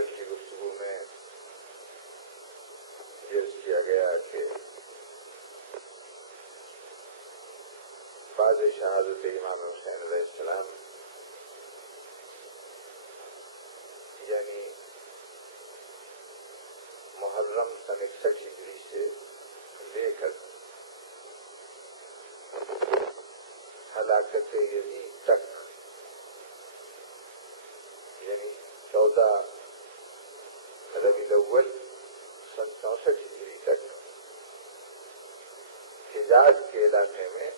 کل کی گفتگو میں عرض کیا گیا کہ بعد شہادت امام حسین علیہ السلام یعنی محرم سن 61 ہجری سے لے کر ہلاکت یزید تک یعنی 14 ربیع الاول سن 64 ہجری تک حجاز کے علاقے میں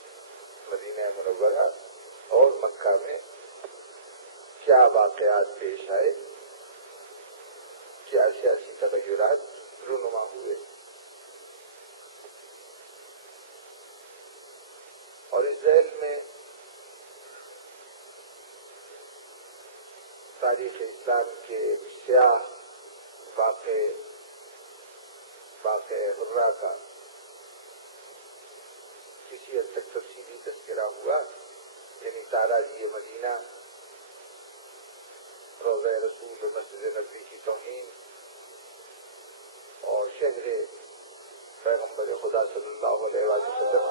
مدینہ منورہ اور مکہ میں کیا واقعات پیش آئے، کیا سیاسی تغیرات رونما ہوئے، اور اس ذیل میں تاریخ اسلام کے سیاہ واقع حرہ کا کسی حد تک تفصیلی تذکرہ ہوا، یعنی تاراجی مدینہ، روضہ رسول و مسجد نبوی کی توہین اور شہر پیغمبر خدا صلی اللہ علیہ وسلم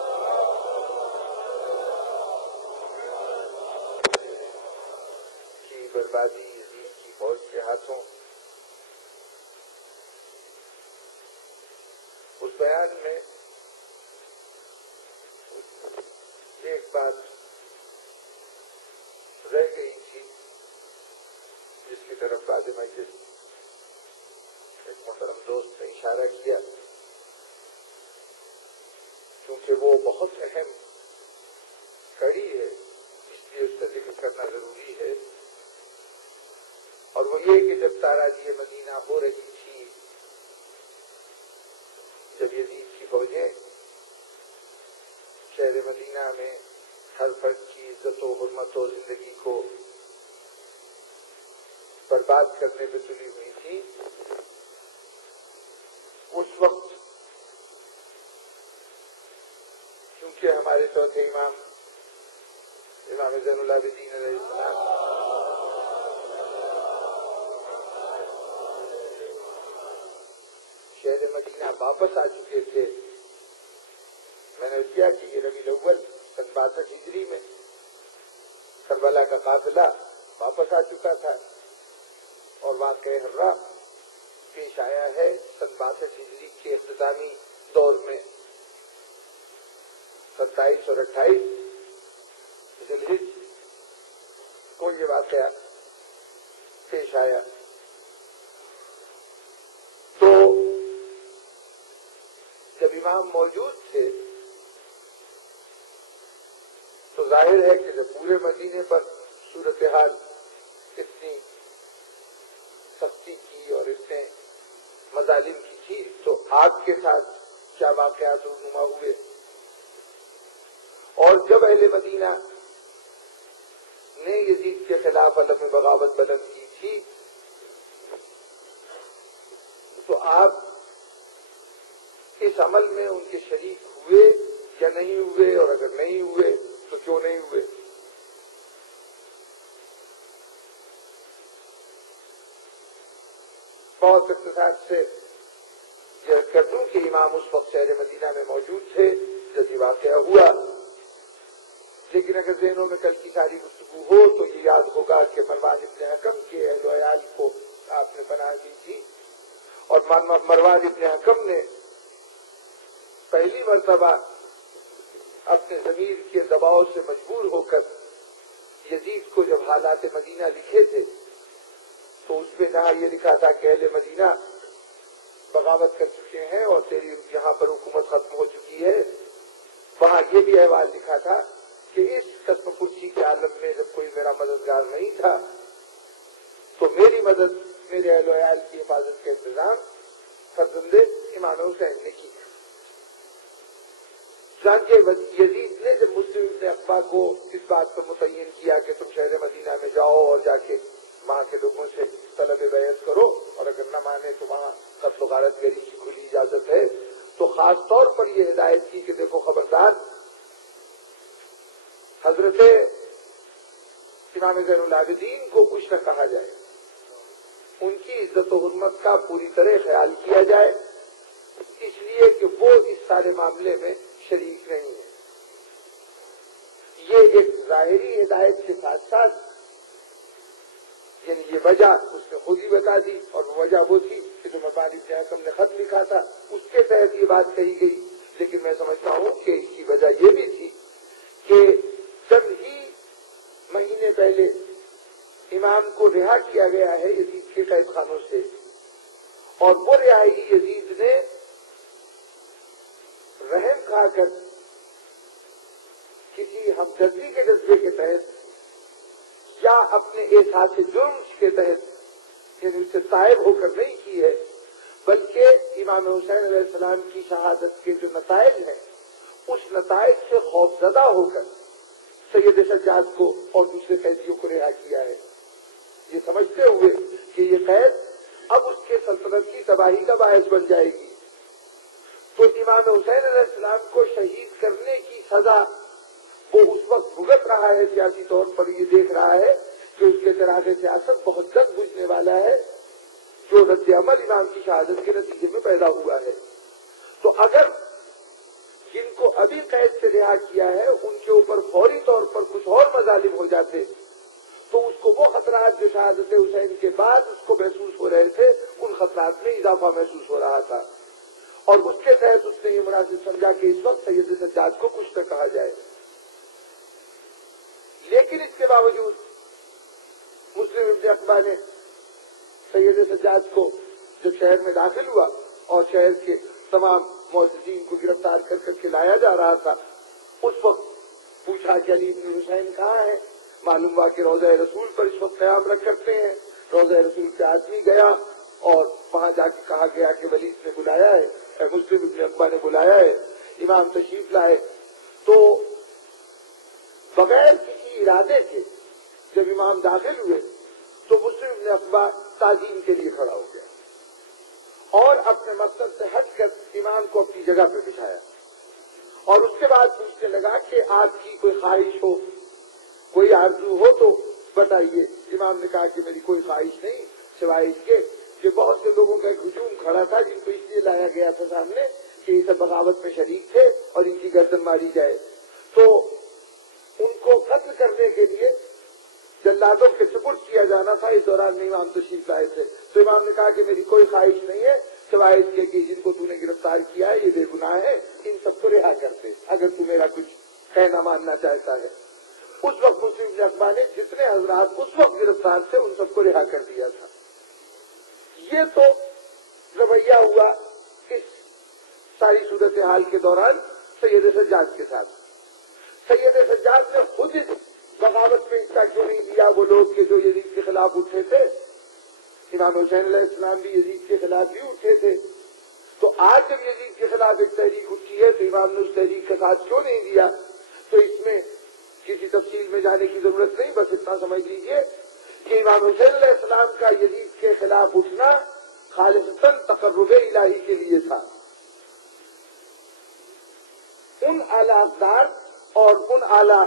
کی بربادی یزید کی فوج کے ہاتھوں، اس بیان میں ایک بات رہ گئی تھی جس کی طرف بعد مجلس ایک محترم دوست نے اشارہ کیا، کیونکہ وہ بہت اہم کڑی ہے اس لیے اس کا ذکر کرنا ضروری ہے، اور وہ یہ کہ جب تاراجی مدینہ ہو رہی تھی، جب یزید کی فوجیں شہر مدینہ میں ہر فرد کی عزت و حرمت و زندگی کو برباد کرنے پہ تلی ہوئی تھی، اس وقت کیونکہ ہمارے چوتھے امام زین العابدین علیہ السلام شہر مدینہ واپس آ چکے تھے، میں نے کیا کہ یہ ربیع الاول سن 62 ہجری میں کربلا کا قافلہ واپس آ چکا تھا، اور واقع حرہ پیش آیا ہے سن 62 ہجری کے اختتامی دور میں 27 اور 28 ذی الحجہ کو یہ واقعہ پیش آیا۔ تو جب امام موجود تھے تو ظاہر ہے کہ جب پورے مدینے پر صورتحال اتنی سختی کی اور اتنے مظالم کی تھی تو آپ کے ساتھ کیا واقعات رونما ہوئے، اور جب اہل مدینہ نے یزید کے خلاف علم بغاوت بلند کی تھی تو آپ اس عمل میں ان کے شریک ہوئے یا نہیں ہوئے، اور اگر نہیں ہوئے تو کیوں نہیں ہوئے؟ بہت اختصار سے یہ کر دوں کہ امام اس وقت شہر مدینہ میں موجود تھے جب یہ واقعہ ہوا، لیکن اگر ذہنوں میں کل کی ساری گفتگو ہو تو یہ یاد ہوگا کہ مروان ابن حکم کے اہل و عیال کو آپ نے پناہ دی تھی، اور مروان ابن حکم نے پہلی مرتبہ اپنے ضمیر کے دباؤ سے مجبور ہو کر یزید کو جب حالات مدینہ لکھے تھے تو اس میں جہاں یہ لکھا تھا کہ اہل مدینہ بغاوت کر چکے ہیں اور تیری یہاں پر حکومت ختم ہو چکی ہے، وہاں یہ بھی احوال لکھا تھا کہ اس قسم پرسی کے عالم میں جب کوئی میرا مددگار نہیں تھا تو میری مدد میرے اہل و عیال کی حفاظت کا انتظام فرزند امام حسین نے کی۔ یزید نے جب مسلم ابن عقبہ کو اس بات پر متعین کیا کہ تم شہر مدینہ میں جاؤ اور جا کے وہاں کے لوگوں سے طلب بیعت کرو، اور اگر نہ مانے تو وہاں قتل و غارت گری کی کھلی اجازت ہے، تو خاص طور پر یہ ہدایت کی کہ دیکھو خبردار، حضرت امام زین العابدین کو کچھ نہ کہا جائے، ان کی عزت و حرمت کا پوری طرح خیال کیا جائے، اس لیے کہ وہ اس سارے معاملے میں شریک نہیں ہے۔ یہ ایک ظاہری ہدایت کے ساتھ ساتھ یعنی یہ وجہ اس نے خود ہی بتا دی، اور وہ وجہ وہ تھی کہ جو مبانی ابن حکم نے خط لکھا تھا اس کے تحت یہ بات کہی گئی، لیکن میں سمجھتا ہوں کہ اس کی وجہ یہ بھی تھی کہ جب ہی مہینے پہلے امام کو رہا کیا گیا ہے یزید کے قید خانوں سے، اور وہ رہائی یزید نے رحم کھا کر کسی ہمدردی کے جذبے کے تحت یا اپنے احساس جرم کے تحت یعنی اس سے طائب ہو کر نہیں کی ہے، بلکہ امام حسین علیہ السلام کی شہادت کے جو نتائج ہیں اس نتائج سے خوفزدہ ہو کر سید سجاد کو اور دوسرے قیدیوں کو رہا کیا ہے، یہ سمجھتے ہوئے کہ یہ قید اب اس کے سلطنت کی تباہی کا باعث بن جائے گی۔ تو امام حسین علیہ السلام کو شہید کرنے کی سزا وہ اس وقت بھگت رہا ہے، سیاسی طور پر یہ دیکھ رہا ہے کہ اس کے چراغ سیاست بہت جلد بجھنے والا ہے، جو رد عمل امام کی شہادت کے نتیجے میں پیدا ہوا ہے۔ تو اگر جن کو ابھی قید سے رہا کیا ہے ان کے اوپر فوری طور پر کچھ اور مظالم ہو جاتے تو اس کو وہ خطرات جو شہادت حسین کے بعد اس کو محسوس ہو رہے تھے ان خطرات میں اضافہ محسوس ہو رہا تھا، اور اس کے تحت اس نے یہ مناسب سمجھا کہ اس وقت سید سجاد کو کچھ نہ کہا جائے۔ لیکن اس کے باوجود مسلم ابن عقبہ نے سید سجاد کو جب شہر میں داخل ہوا اور شہر کے تمام معززین کو گرفتار کر کر کے لایا جا رہا تھا، اس وقت پوچھا کہ علی بن حسین کہاں ہے؟ معلوم ہوا کہ روضہ رسول پر اس وقت قیام رکھ کرتے ہیں۔ روضہ رسول پہ آدمی گیا اور وہاں جا کے کہا گیا کہ ولید نے بلایا ہے، مسلم ابن عقبہ نے بلایا ہے، امام تشریف لائے۔ تو بغیر کسی ارادے کے جب امام داخل ہوئے تو مسلم ابن عقبہ تعظیم کے لیے کھڑا ہو گیا اور اپنے مقصد سے ہٹ کر امام کو اپنی جگہ پہ بٹھایا، اور اس کے بعد پوچھنے لگا کہ آپ کی کوئی خواہش ہو، کوئی آرزو ہو تو بتائیے۔ امام نے کہا کہ میری کوئی خواہش نہیں سوائے اس کے کہ بہت سے لوگوں کا ایک ہجوم کھڑا تھا جن کو اس لیے لایا گیا تھا سامنے کہ یہ سب بغاوت میں شریک تھے اور ان کی گردن ماری جائے، تو ان کو قتل کرنے کے لیے جلادوں کے سپرد کیا جانا تھا۔ اس دوران میں امام تشریف لائے تھے، تو امام نے کہا کہ میری کوئی خواہش نہیں ہے سوائے اس کے کہ جن کو تو نے گرفتار کیا ہے یہ بے گناہ ہے، ان سب کو رہا کرتے اگر تو میرا کچھ کہنا ماننا چاہتا ہے۔ اس وقت مسلم ابن عقبہ نے جتنے حضرات اس وقت گرفتار تھے ان سب کو رہا کر دیا تھا۔ یہ تو رویہ ہوا اس ساری صورتحال کے دوران سید سجاد کے ساتھ۔ سید سجاد نے خود بغاوت میں حصہ کیوں نہیں لیا؟ وہ لوگ کہ جو یزید کے خلاف اٹھے تھے، امام حسین علیہ السلام بھی یزید کے خلاف ہی اٹھے تھے، تو آج جب یزید کے خلاف ایک تحریک اٹھی ہے تو امام نے اس تحریک کا ساتھ کیوں نہیں دیا؟ تو اس میں کسی تفصیل میں جانے کی ضرورت نہیں، بس اتنا سمجھ لیجئے کہ امام حسین علیہ السلام کا یزید کے خلاف اٹھنا خالصتاً تقرب الہی کے لیے تھا۔ ان اعلی اقدار اور ان اعلی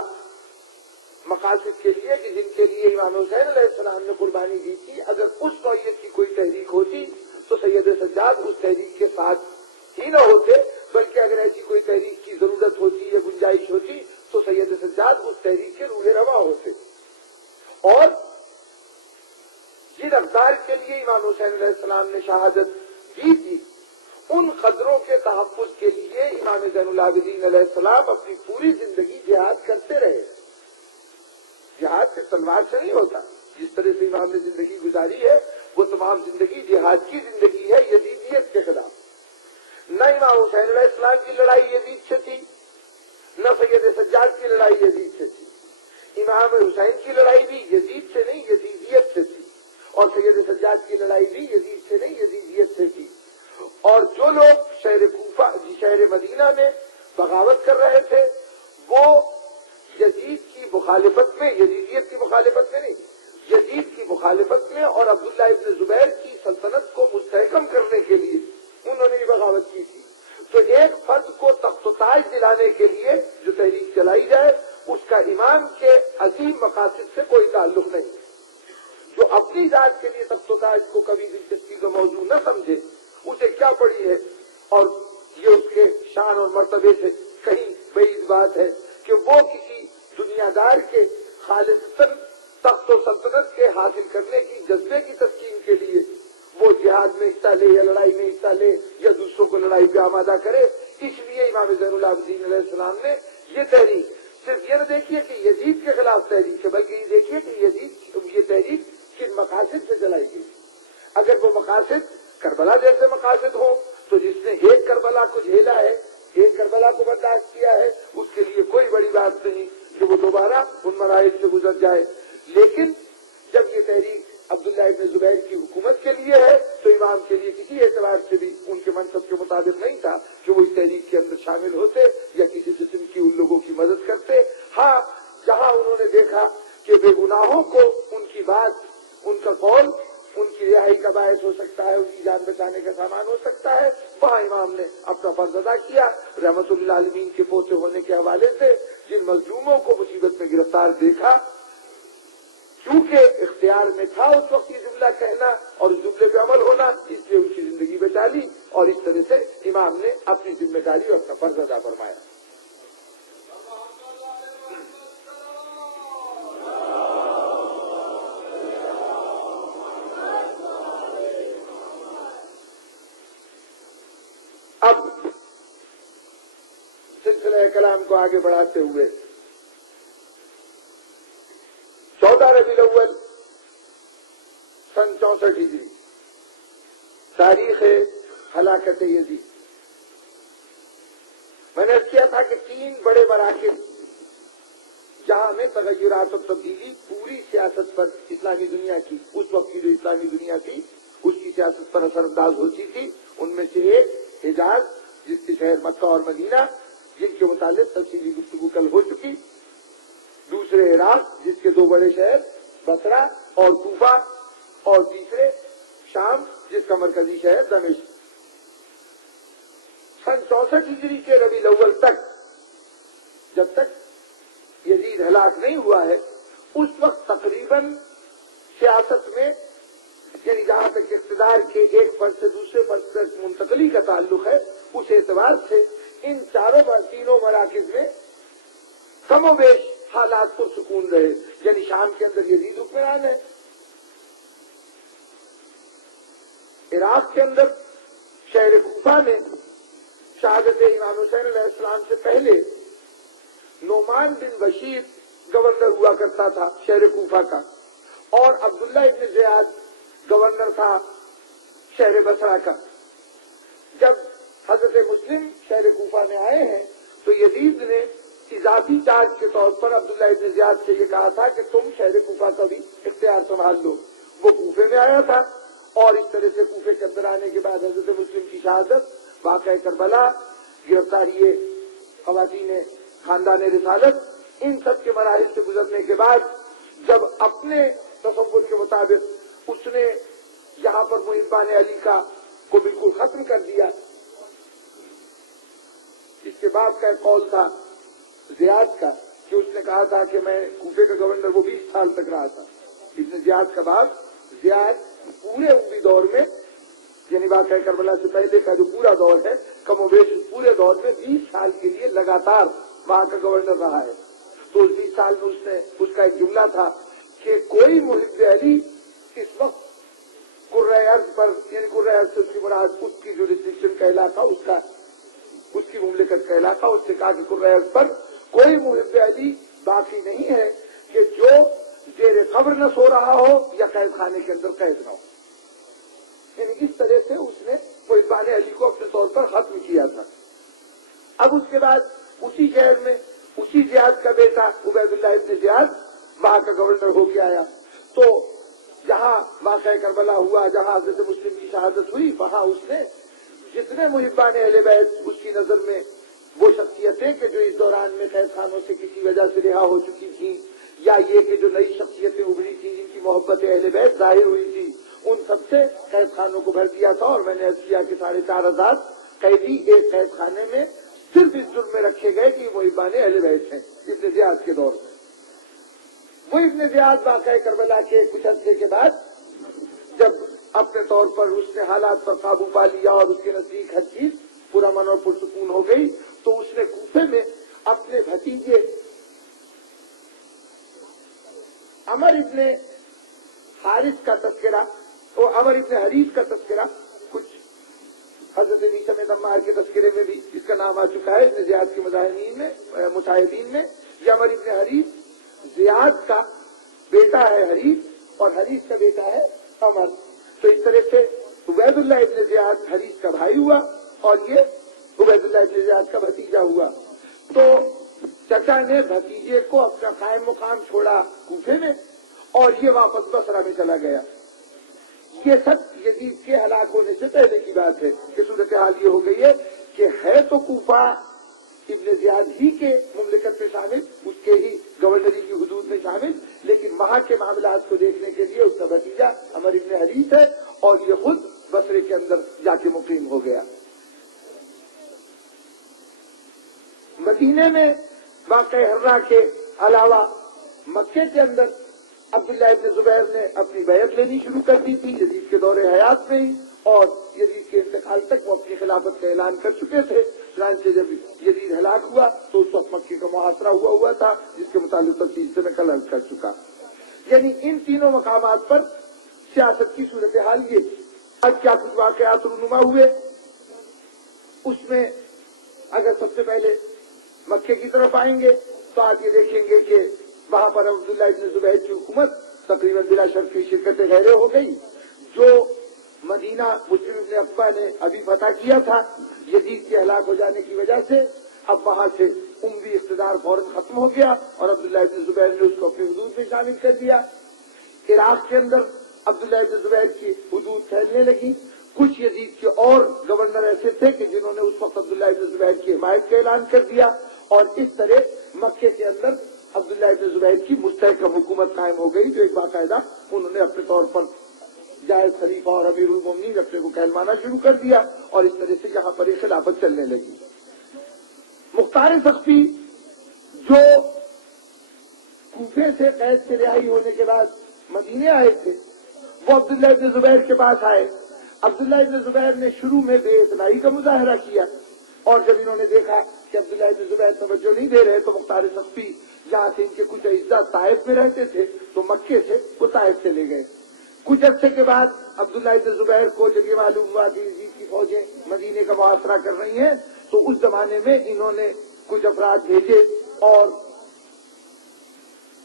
مقاصد کے لیے کہ جن کے لیے امام حسین علیہ السلام نے قربانی دی تھی، اگر اس نوعیت کی کوئی تحریک ہوتی تو سید سجاد اس تحریک کے ساتھ ہی نہ ہوتے، بلکہ اگر ایسی کوئی تحریک کی ضرورت ہوتی یا گنجائش ہوتی تو سید سجاد اس تحریک کے روح رواں ہوتے، اور جن اقدار کے لیے امام حسین علیہ السلام نے شہادت دی تھی ان قدروں کے تحفظ کے لیے امام زین العابدین علیہ السلام اپنی پوری زندگی جہاد کرتے رہے۔ جہاد صرف تلوار سے نہیں ہوتا، جس طرح سے امام نے زندگی گزاری ہے وہ تمام زندگی جہاد کی زندگی ہے یزیدیت کے خلاف۔ نہ امام حسین علیہ السلام کی لڑائی یزید سے تھی، نہ سید سجاد کی لڑائی یزید سے تھی۔ امام حسین کی لڑائی بھی یزید سے نہیں یزیدیت سے تھی، اور سید سجاد کی لڑائی بھی یزید سے نہیں یزیدیت سے تھی۔ اور جو لوگ شہر مدینہ میں بغاوت کر رہے تھے وہ یزید کی مخالفت میں، یزیدیت کی مخالفت میں نہیں، یزید کی مخالفت میں اور عبداللہ ابن زبیر کی سلطنت کو مستحکم کرنے کے لیے انہوں نے یہ بغاوت کی تھی۔ تو ایک فرد کو تخت و تاج دلانے کے لیے جو تحریک چلائی جائے اس کا امام کے عظیم مقاصد سے کوئی تعلق نہیں۔ جو اپنی ذات جہاد کے لیے تخت و تاج کو کبھی دلچسپی کا موضوع نہ سمجھے، اسے کیا پڑی ہے، اور یہ اس کے شان اور مرتبے سے کہیں بعید بات ہے کہ وہ کسی دنیا دار کے خالصتاً تخت و سلطنت کے حاصل کرنے کی جذبے کی تسکین کے لیے وہ جہاد میں حصہ لے یا لڑائی میں حصہ لے یا دوسروں کو لڑائی پہ آمادہ کرے۔ اس لیے امام زین العابدین علیہ السلام نے یہ تحریک صرف یہ نہ دیکھیے کہ یزید کے خلاف تحریک ہے، بلکہ یہ دیکھیے کہ یہ تحریک کن مقاصد سے چلائی گئی۔ اگر وہ مقاصد کربلا جیسے مقاصد ہوں تو جس نے ایک کربلا کو جھیلا ہے، ایک کربلا کو برداشت کیا ہے، اس کے لیے کوئی بڑی بات نہیں کہ وہ دوبارہ ان مراحل سے گزر جائے۔ لیکن جب یہ تحریک عبداللہ ابن زبیر کی حکومت کے لیے ہے تو امام کے لیے کسی اعتبار سے بھی ان کے منصب کے مطابق نہیں تھا کہ وہ اس تحریک کے اندر شامل ہوتے یا کسی قسم کی ان لوگوں کی مدد کرتے۔ ہاں، جہاں انہوں نے دیکھا کہ بے گناہوں کو ان کی بات، ان کا قول ان کی رہائی کا باعث ہو سکتا ہے، ان کی جان بچانے کا سامان ہو سکتا ہے، وہاں امام نے اپنا فرض ادا کیا۔ رحمت اللہ عالمین کے پوتے ہونے کے حوالے سے جن مظلوموں کو مصیبت میں گرفتار دیکھا، کیونکہ اختیار میں تھا اس وقت یہ جملہ کہنا اور اس جملے پہ عمل ہونا، اس لیے ان کی زندگی بچا لی، اور اس طرح سے امام نے اپنی ذمہ داری اور اپنا فرض ادا فرمایا۔ اب سلسلہ کلام کو آگے بڑھاتے ہوئے 14 ربیع الاول سن 64 ہجری تاریخ ہلاکت یزید، میں نے عرض کیا تھا کہ 3 بڑے مراکز جہاں میں تغیرات اور تبدیلی پوری سیاست پر اسلامی دنیا کی، اس وقت کی جو اسلامی دنیا تھی اس کی سیاست پر اثر انداز ہوتی تھی، ان میں سے ایک حجاز جس کے شہر مکہ اور مدینہ جن کے متعلق تفصیلی گفتگو کل ہو چکی، دوسرے عراق جس کے 2 بڑے شہر بصرہ اور کوفہ، اور تیسرے شام جس کا مرکزی شہر دمشق۔ سن 64 ہجری کے ربیع الاول تک، جب تک یزید ہلاک نہیں ہوا ہے، اس وقت تقریباً سیاست میں، یعنی جہاں تک اقتدار کے ایک فرد سے دوسرے فرد تک منتقلی کا تعلق ہے، اس اعتبار سے ان تینوں مراکز میں کم و بیش حالات پر سکون رہے۔ یعنی شام کے اندر یزید حکمران ہے، عراق کے اندر شہر کوفہ میں شہادت امام حسین علیہ السلام سے پہلے نعمان بن بشیر گورنر ہوا کرتا تھا شہر کوفہ کا، اور عبداللہ ابن زیاد گورنر تھا شہر بصرہ کا۔ جب حضرت مسلم شہر کوفہ میں آئے ہیں تو یزید نے اضافی چارج کے طور پر عبداللہ ابن زیاد سے یہ کہا تھا کہ تم شہر کوفہ کا بھی اختیار سنبھال لو۔ وہ کوفے میں آیا تھا، اور اس طرح سے کوفے کے اندر آنے کے بعد حضرت مسلم کی شہادت، واقعہ کربلا، گرفتاری خواتین خاندان رسالت، ان سب کے مراحل سے گزرنے کے بعد جب اپنے تصور کے مطابق اس نے یہاں پر محبان علی کو بالکل ختم کر دیا۔ اس کے بعد کا ایک قول تھا زیاد کا کہ اس نے کہا تھا کہ میں کوفے کا گورنر وہ 20 سال تک رہا تھا۔ ابن زیاد کا باپ زیاد پورے اموی دور میں، یعنی واقعہ کربلا سے پہلے کا جو پورا دور ہے، کم و بیش پورے دور میں 20 سال کے لیے لگاتار وہاں کا گورنر رہا ہے۔ تو اس 20 سال میں اس کا ایک جملہ تھا کہ کوئی محب علی اس وقت قرۂ ارض پر، یعنی قرۂ ارض سے اس کی مراد اس کی جو ریسٹرکشن کا علاقہ، اس کی مملکت کا علاقہ، اس سے کہا کہ قرۂ ارض پر کوئی محب علی باقی نہیں ہے کہ جو زیر قبر نہ سو رہا ہو یا قید خانے کے اندر قید نہ ہو۔ یعنی اس طرح سے اس نے محبان علی کو اپنے طور پر ختم کیا تھا۔ اب اس کے بعد اسی شہر میں اسی زیاد کا بیٹا عبید اللہ ابن زیاد وہاں کا گورنر ہو کے آیا۔ تو جہاں واقعہ کربلا ہوا، جہاں حضرت مسلم کی شہادت ہوئی، وہاں اس نے جتنے محبان اہل بیت اس کی نظر میں وہ شخصیتیں کہ جو اس دوران میں قید خانوں سے کسی وجہ سے رہا ہو چکی تھیں، یا یہ کہ جو نئی شخصیتیں ابھری تھیں جن کی محبت اہل بیت ظاہر ہوئی تھی، ان سب سے قید خانوں کو بھر دیا تھا۔ اور میں نے عرض کیا کہ 4,500 قیدی ایک قید خانے میں صرف اس جرم میں رکھے گئے کہ وہ محبان اہل بیت ہیں ابن زیاد کے دور میں۔ وہ ابن زیاد واقعہ کربلا کے کچھ عرصے کے بعد اپنے طور پر اس نے حالات پر قابو پا لیا اور اس کے نزدیک ہر چیز پرامن اور پرسکون ہو گئی، تو اس نے کوفے میں اپنے بھتیجے عمر ابن حارث کا تذکرہ اور عمر ابن حریث کا تذکرہ، کچھ حضرت نیسم عمار کے تذکرے میں بھی اس کا نام آ چکا ہے ابن زیاد کے مصاحبین میں. یہ عمر ابن حریث زیاد کا بیٹا ہے حریث، اور حریث کا بیٹا ہے عمر. تو اس طرح سے عبید اللہ ابن زیاد حریث کا بھائی ہوا اور یہ عبید اللہ ابن زیاد کا بھتیجا ہوا. تو چچا نے بھتیجے کو اپنا قائم مقام چھوڑا کوفے میں اور یہ واپس بصرہ میں چلا گیا. یہ سب یزید کے ہلاک ہونے سے پہلے کی بات ہے کہ صورتحال یہ ہو گئی ہے کہ ہے تو کوفہ ابن زیاد ہی کے مملکت میں شامل، اس کے ہی گورنری کی حدود میں شامل، لیکن وہاں کے معاملات کو دیکھنے کے لیے اس کا بھتیجا عمر ابن حریث ہے اور یہ خود بصرے کے اندر جا کے مقیم ہو گیا. مدینے میں واقع حرہ کے علاوہ مکے کے اندر عبداللہ ابن زبیر نے اپنی بیعت لینی شروع کر دی تھی یزید کے دور حیات میں ہی، اور یزید کے انتقال تک وہ اپنی خلافت کا اعلان کر چکے تھے. چنانچہ جب یزید ہلاک ہوا تو اس وقت مکے کا محاصرہ ہوا تھا، جس کے متعلق تفصیل سے میں کل عرض کر چکا. یعنی ان تینوں مقامات پر سیاست کی صورتحال یہ تھی. اب کیا کچھ واقعات رونما ہوئے، اس میں اگر سب سے پہلے مکے کی طرف آئیں گے تو آج یہ دیکھیں گے کہ وہاں پر عبداللہ ابن زبیر کی حکومت تقریباً بلا شک کی شرکت غیرے ہو گئی. جو مدینہ مسلم ابن عقبہ نے ابھی فتح کیا تھا یزید کے ہلاک ہو جانے کی وجہ سے، اب وہاں سے عمومی اقتدار فوراً ختم ہو گیا اور عبداللہ ابن زبیر نے اس کو اپنی حدود میں شامل کر دیا. عراق کے اندر عبداللہ ابن زبیر کی حدود پھیلنے لگی. کچھ یزید کے اور گورنر ایسے تھے کہ جنہوں نے اس وقت عبداللہ ابن زبیر کی حمایت کا اعلان کر دیا، اور اس طرح مکے کے اندر عبداللہ ابن زبیر کی مستحکم حکومت قائم ہو گئی، جو ایک باقاعدہ انہوں نے اپنے طور پر جائز خلیفہ اور امیر المومنین اپنے کو کہلوانا شروع کر دیا، اور اس طرح سے یہاں پر ایک خلافت چلنے لگی. مختار سقفی جو کوفے سے قید سے رہائی ہونے کے بعد مدینے آئے تھے، وہ عبداللہ ابن زبیر کے پاس آئے. عبداللہ ابن زبیر نے شروع میں بے اعتنائی کا مظاہرہ کیا، اور جب انہوں نے دیکھا کہ عبداللہ ابن زبیر توجہ نہیں دے رہے تو مختار سقفی جہاں سے ان کے کچھ اعزاء طائف میں رہتے تھے تو مکے سے وہ طائف چلے گئے. کچھ عرصے کے بعد عبداللہ ابن زبیر کو جب یہ معلوم ہوا کہ یزید کی فوجیں مدینے کا محاصرہ کر رہی ہیں تو اس زمانے میں انہوں نے کچھ افراد بھیجے اور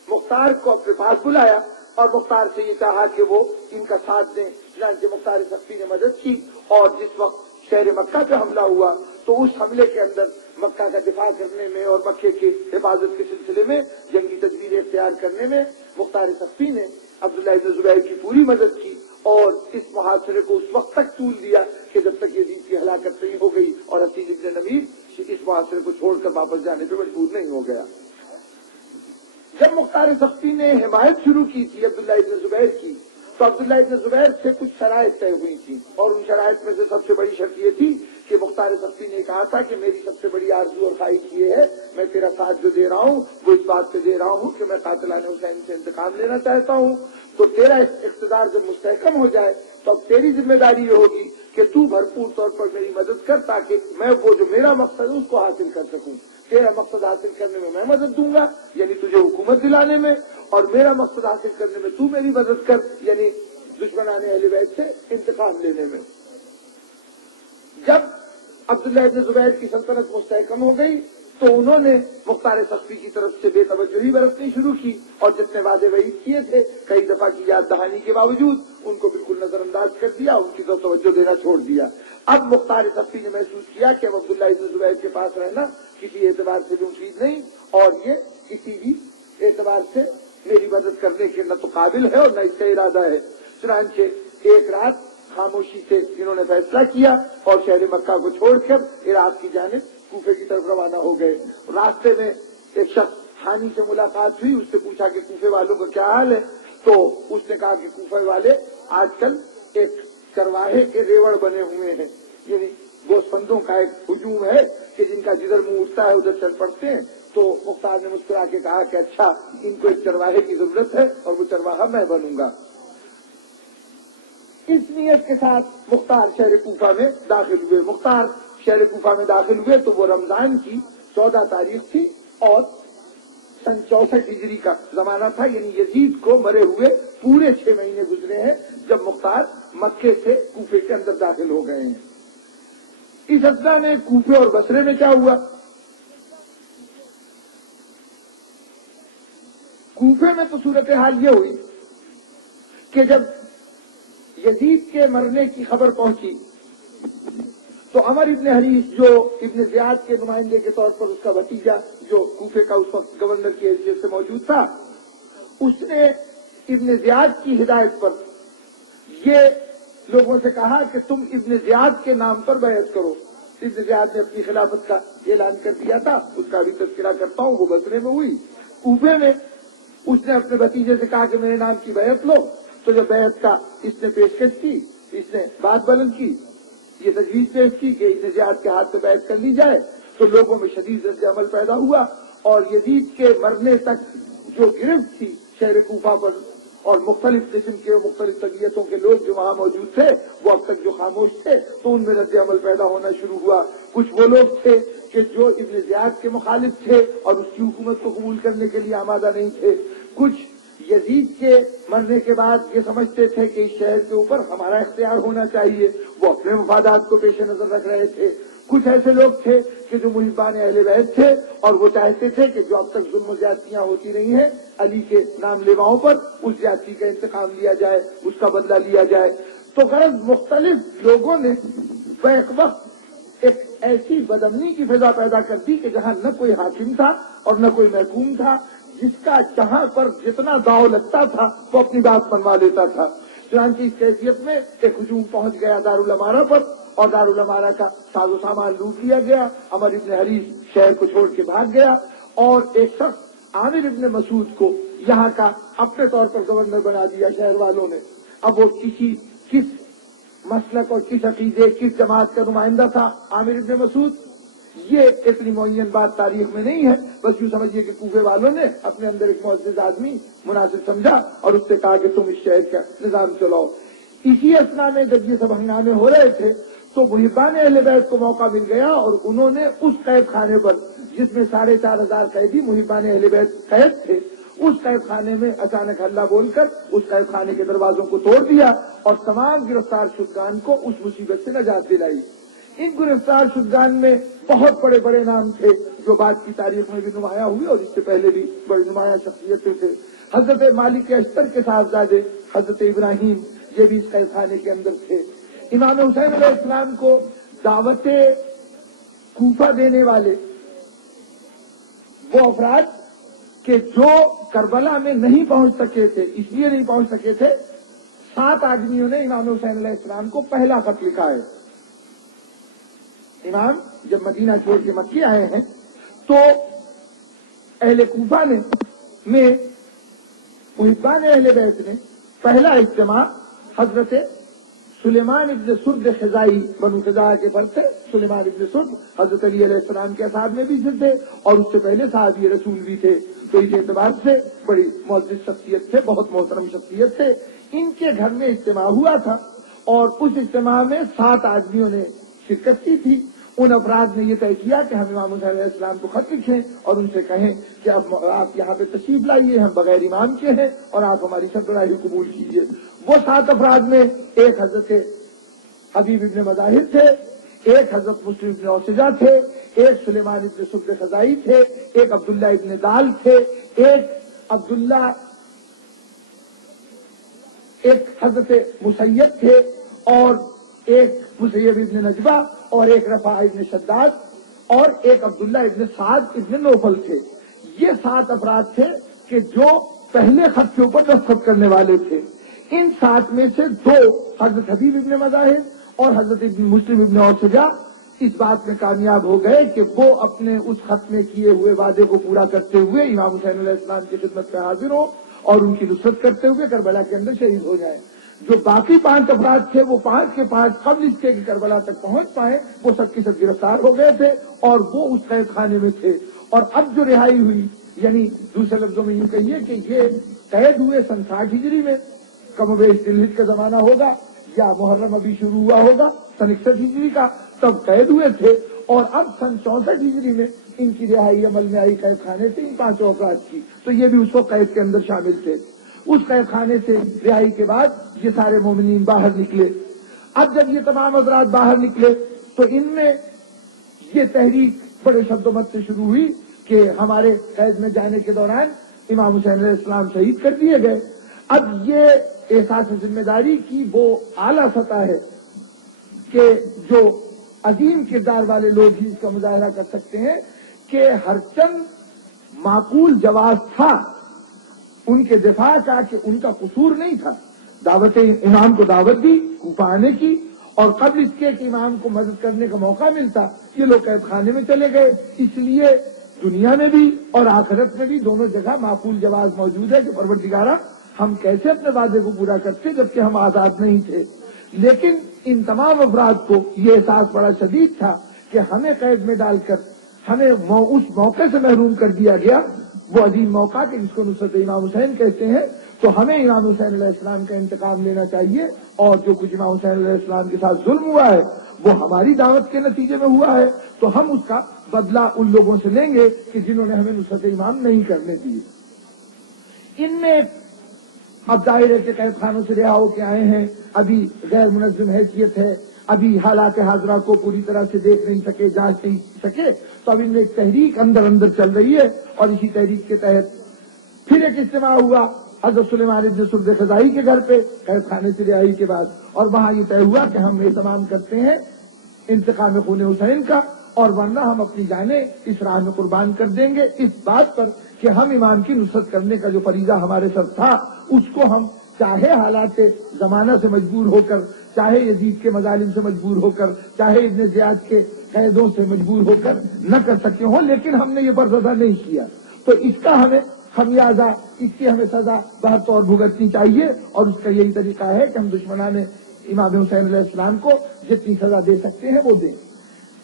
مختار کو اپنے پاس بلایا اور مختار سے یہ کہا کہ وہ ان کا ساتھ دیں. چنانچہ مختار سقفی نے مدد کی، اور جس وقت شہر مکہ پہ حملہ ہوا تو اس حملے کے اندر مکہ کا دفاع کرنے میں اور مکے کی حفاظت کے سلسلے میں جنگی تدبیریں اختیار کرنے میں مختار سقفی نے عبداللہ ابن زبیر کی پوری مدد کی، اور اس محاصرے کو اس وقت تک طول دیا کہ جب تک یزید کی ہلاکت نہیں ہو گئی اور حسین ابن نمیر اس محاصرے کو چھوڑ کر واپس جانے پہ مجبور نہیں ہو گیا. جب مختار سقفی نے حمایت شروع کی تھی عبداللہ ابن زبیر کی تو عبداللہ ابن زبیر سے کچھ شرائط طے ہوئی تھی، اور ان شرائط میں سے سب سے بڑی شرط یہ تھی کہ مختار سقفی نے کہا تھا کہ میری سب سے بڑی آرزو اور خواہش یہ ہے، میں تیرا ساتھ جو دے رہا ہوں وہ اس بات پہ دے رہا ہوں کہ میں قاتلان حسین سے انتقام لینا چاہتا ہوں. تو تیرا اقتدار جب مستحکم ہو جائے تو اب تیری ذمہ داری یہ ہوگی کہ تو بھرپور طور پر میری مدد کر تاکہ میں وہ جو میرا مقصد ہے اس کو حاصل کر سکوں. تیرا مقصد حاصل کرنے میں مدد دوں گا، یعنی تجھے حکومت دلانے میں، اور میرا مقصد حاصل کرنے میں تو میری مدد کر، یعنی دشمنان اہل بیت سے انتقام لینے میں. جب عبداللہ ابن زبیر کی سلطنت مستحکم ہو گئی تو انہوں نے مختار سقفی کی طرف سے بے توجہی برتنی شروع کی، اور جتنے وعدے وعید کیے تھے کئی دفعہ کی یاد دہانی کے باوجود ان کو بالکل نظر انداز کر دیا، ان کی طرف توجہ دینا چھوڑ دیا. اب مختار سقفی نے محسوس کیا کہ اب عبداللہ ابن زبیر کے پاس رہنا کسی اعتبار سے بھی مفید نہیں، اور یہ کسی بھی اعتبار سے میری مدد کرنے کے نہ تو قابل ہے اور نہ اس کا ارادہ ہے. چنانچہ ایک رات خاموشی سے انہوں نے فیصلہ کیا اور شہر مکہ کو چھوڑ کر عراق کی جانب کوفے کی طرف روانہ ہو گئے. راستے میں ایک شخص حانی سے ملاقات ہوئی، اس سے پوچھا کہ کوفے والوں کا کیا حال ہے، تو اس نے کہا کہ کوفے والے آج کل ایک چرواہے کے ریوڑ بنے ہوئے ہیں، یعنی گوسفندوں کا ایک ہجوم ہے کہ جن کا جدھر منہ اٹھتا ہے ادھر چل پڑتے ہیں. تو مختار نے مسکرا کے کہا کہ اچھا، ان کو ایک چرواہے کی ضرورت ہے اور وہ چرواہا میں بنوں گا. اس نیت کے ساتھ مختار شہر کوفہ میں داخل ہوئے. مختار شہر کوفہ میں داخل ہوئے تو وہ رمضان کی 14 تاریخ تھی اور سن 64 ہجری کا زمانہ تھا. یعنی یزید کو مرے ہوئے پورے 6 مہینے گزرے ہیں جب مختار مکے سے کوفے کے اندر داخل ہو گئے ہیں. اس اثنا میں کوفے اور بصرے میں کیا ہوا؟ کوفے میں تو صورتحال یہ ہوئی کہ جب یزید کے مرنے کی خبر پہنچی تو عمر ابن حریث جو ابن زیاد کے نمائندے کے طور پر اس کا بھتیجا جو کوفے کا اس وقت گورنر کی حیثیت سے موجود تھا، اس نے ابن زیاد کی ہدایت پر یہ لوگوں سے کہا کہ تم ابن زیاد کے نام پر بیعت کرو. ابن زیاد نے اپنی خلافت کا اعلان کر دیا تھا، اس کا بھی تذکرہ کرتا ہوں. وہ بصرے میں ہوئی. کوفے میں اس نے اپنے بھتیجے سے کہا کہ میرے نام کی بیعت لو. تو جب بیعت کا اس نے پیشکش کی، اس نے بات بلند کی، یہ تجویز پیش کی کہ ابن زیاد کے ہاتھ پہ بیعت کر لی جائے، تو لوگوں میں شدید رد عمل پیدا ہوا اور یزید کے مرنے تک جو گرفت تھی شہر کوفہ پر اور مختلف قسم کے مختلف طبیعتوں کے لوگ جو وہاں موجود تھے وہ اب تک جو خاموش تھے تو ان میں رد عمل پیدا ہونا شروع ہوا. کچھ وہ لوگ تھے کہ جو ابن زیاد کے مخالف تھے اور اس کی حکومت کو قبول کرنے کے لیے آمادہ نہیں تھے. کچھ یزید کے مرنے کے بعد یہ سمجھتے تھے کہ اس شہر کے اوپر ہمارا اختیار ہونا چاہیے، وہ اپنے مفادات کو پیش نظر رکھ رہے تھے. کچھ ایسے لوگ تھے کہ جو محبان اہل بیت تھے اور وہ چاہتے تھے کہ جو اب تک ظلم و زیادتیاں ہوتی رہی ہیں علی کے نام لیواؤں پر، اس زیادتی کا انتقام لیا جائے، اس کا بدلہ لیا جائے. تو غرض مختلف لوگوں نے بیک وقت ایک ایسی بدامنی کی فضا پیدا کر دی کہ جہاں نہ کوئی حاکم تھا اور نہ کوئی محکوم تھا، جس کا جہاں پر جتنا داؤ لگتا تھا وہ اپنی بات منوا لیتا تھا. چنانچہ اس کیفیت میں ایک ہجوم پہنچ گیا دارالامارہ پر اور دارالامارہ کا ساز و سامان لوٹ لیا گیا. عمر ابن حریث شہر کو چھوڑ کے بھاگ گیا اور ایک شخص عامر ابن مسعود کو یہاں کا اپنے طور پر گورنر بنا دیا شہر والوں نے. اب وہ کس مسلک اور کس عقیدے کس جماعت کا نمائندہ تھا عامر ابن مسعود، یہ اتنی معین بات تاریخ میں نہیں ہے. بس یوں سمجھیے کہ کوفے والوں نے اپنے اندر ایک معزز آدمی مناسب سمجھا اور اس سے کہا کہ تم اس شہر کا نظام چلاؤ. اسی اثنا میں جب یہ سب ہنگامے ہو رہے تھے تو محبان اہل بیت کو موقع مل گیا اور انہوں نے اس قید خانے پر جس میں 4,500 قیدی محبان اہل بیت قید تھے، اس قید خانے میں اچانک ہلہ بول کر اس قید خانے کے دروازوں کو توڑ دیا اور تمام گرفتار شدگان کو اس مصیبت سے نجات دلائی. ان گرفتار شدگان میں بہت بڑے بڑے نام تھے جو بعد کی تاریخ میں بھی نمایاں ہوئے اور اس سے پہلے بھی بڑی نمایاں شخصیتیں تھے. حضرت مالک اشتر کے صاحبزادے حضرت ابراہیم یہ بھی اس قید خانے کے اندر تھے. امام حسین علیہ السلام کو دعوت کوفہ دینے والے وہ افراد کہ جو کربلا میں نہیں پہنچ سکے تھے، اس لیے نہیں پہنچ سکے تھے، 7 آدمیوں نے امام حسین علیہ السلام کو پہلا خط لکھا ہے. امام جب مدینہ چھوڑ کے مکے آئے ہیں تو اہل کوفہ میں محبان اہل بیت نے پہلا اجتماع حضرت سلیمان ابن سرد خزائی بنو خزاعہ کے فرد تھے. سلیمان ابن سرد حضرت علی علیہ السلام کے اصحاب میں بھی سے تھے اور اس سے پہلے صحابی رسول بھی تھے. تو اس اعتبار سے بڑی معزز شخصیت تھے، بہت محترم شخصیت تھے. ان کے گھر میں اجتماع ہوا تھا اور اس اجتماع میں 7 آدمیوں نے شرکت کی تھی. ان افراد نے یہ طے کیا کہ ہم امام حسین علیہ السلام کو خط لکھیں اور ان سے کہیں کہ اب آپ یہاں پہ تشریف لائیے، ہم بغیر امام کے ہیں اور آپ ہماری سربراہی قبول کیجیے. وہ 7 افراد میں ایک حضرت حبیب ابن مظاہر تھے، ایک حضرت مسلم ابن اوسجہ تھے، ایک سلیمان ابن سرد خزائی تھے، ایک عبداللہ ابن دال تھے، ایک حضرت مسیب تھے اور ایک مسیب ابن نجبہ اور ایک رفاع ابن شداد اور ایک عبداللہ ابن سعد ابن نوفل تھے. یہ 7 افراد تھے کہ جو پہلے خط کے اوپر دستخط کرنے والے تھے. ان 7 میں سے 2 حضرت حبیب ابن مظاہر اور حضرت مسلم ابن اوسجہ اس بات میں کامیاب ہو گئے کہ وہ اپنے اس خط میں کیے ہوئے وعدے کو پورا کرتے ہوئے امام حسین علیہ السلام کی خدمت میں حاضر ہوں اور ان کی نصرت کرتے ہوئے کربلا کے اندر شہید ہو جائیں. جو باقی 5 افراد تھے وہ 5 کے 5 قبل اس کے کربلا تک پہنچ پائے وہ سب کی سب گرفتار ہو گئے تھے اور وہ اس قید خانے میں تھے. اور اب جو رہائی ہوئی، یعنی دوسرے لفظوں میں یوں کہیے کہ یہ قید ہوئے سن 60 ہجری میں، کم و بیش ذی الحجہ کا زمانہ ہوگا یا محرم ابھی شروع ہوا ہوگا سن 61 ہجری کا، تب قید ہوئے تھے، اور اب سن 64 ہجری میں ان کی رہائی عمل میں آئی قید خانے سے ان 5 افراد کی، تو یہ بھی اس کو قید کے اندر شامل تھے۔ اس قید خانے سے رہائی کے بعد یہ سارے مومنین باہر نکلے۔ اب جب یہ تمام حضرات باہر نکلے تو ان میں یہ تحریک بڑے شد و مت سے شروع ہوئی کہ ہمارے قید میں جانے کے دوران امام حسین علیہ السلام شہید کر دیے گئے۔ اب یہ احساس ذمہ داری کی وہ اعلیٰ سطح ہے کہ جو عظیم کردار والے لوگ ہی اس کا مظاہرہ کر سکتے ہیں کہ ہر چند معقول جواز تھا ان کے دفاع کا کہ ان کا قصور نہیں تھا، دعوت امام کو دعوت دی کوفہ آنے کی، اور قبل اس کے کہ امام کو مدد کرنے کا موقع ملتا یہ لوگ قید خانے میں چلے گئے۔ اس لیے دنیا میں بھی اور آخرت میں بھی دونوں جگہ معقول جواز موجود ہے کہ پروردگارا ہم کیسے اپنے وعدے کو پورا کرتے جبکہ ہم آزاد نہیں تھے۔ لیکن ان تمام افراد کو یہ احساس بڑا شدید تھا کہ ہمیں قید میں ڈال کر ہمیں اس موقع سے محروم کر دیا گیا، وہ عظیم موقع کہ جس کو نصرت امام حسین کہتے ہیں، تو ہمیں امام حسین علیہ السلام کا انتقام لینا چاہیے، اور جو کچھ امام حسین علیہ السلام کے ساتھ ظلم ہوا ہے وہ ہماری دعوت کے نتیجے میں ہوا ہے، تو ہم اس کا بدلہ ان لوگوں سے لیں گے کہ جنہوں نے ہمیں نصرت امام نہیں کرنے دی۔ ان میں اب ظاہر ہے کہ قید خانوں سے رہا ہو کے آئے ہیں، ابھی غیر منظم حیثیت ہے، ابھی حالات حاضرہ کو پوری طرح سے دیکھ نہیں سکے، جانچ نہیں سکے، تو اب ان میں ایک تحریک اندر اندر چل رہی ہے، اور اسی تحریک کے تحت پھر ایک اجتماع ہوا حضرت سلیمان ابن سرد خزائی کے گھر پہ قید خانے سے رہائی کے بعد، اور وہاں یہ طے ہوا کہ ہم اہتمام کرتے ہیں انتقام خون حسین کا، اور ورنہ ہم اپنی جانیں اس راہ میں قربان کر دیں گے، اس بات پر کہ ہم امام کی نصرت کرنے کا جو فریضہ ہمارے سر تھا اس کو ہم چاہے حالات زمانہ سے مجبور ہو کر، چاہے یزید کے مظالم سے مجبور ہو کر، چاہے ابن زیاد کے قیدوں سے مجبور ہو کر نہ کر سکتے ہوں، لیکن ہم نے یہ فرض ادا نہیں کیا، تو اس کا ہمیں خمیازہ، اس کی ہمیں سزا بہر طور بھگتنی چاہیے، اور اس کا یہی طریقہ ہے کہ ہم دشمنان امام حسین علیہ السلام کو جتنی سزا دے سکتے ہیں وہ دیں۔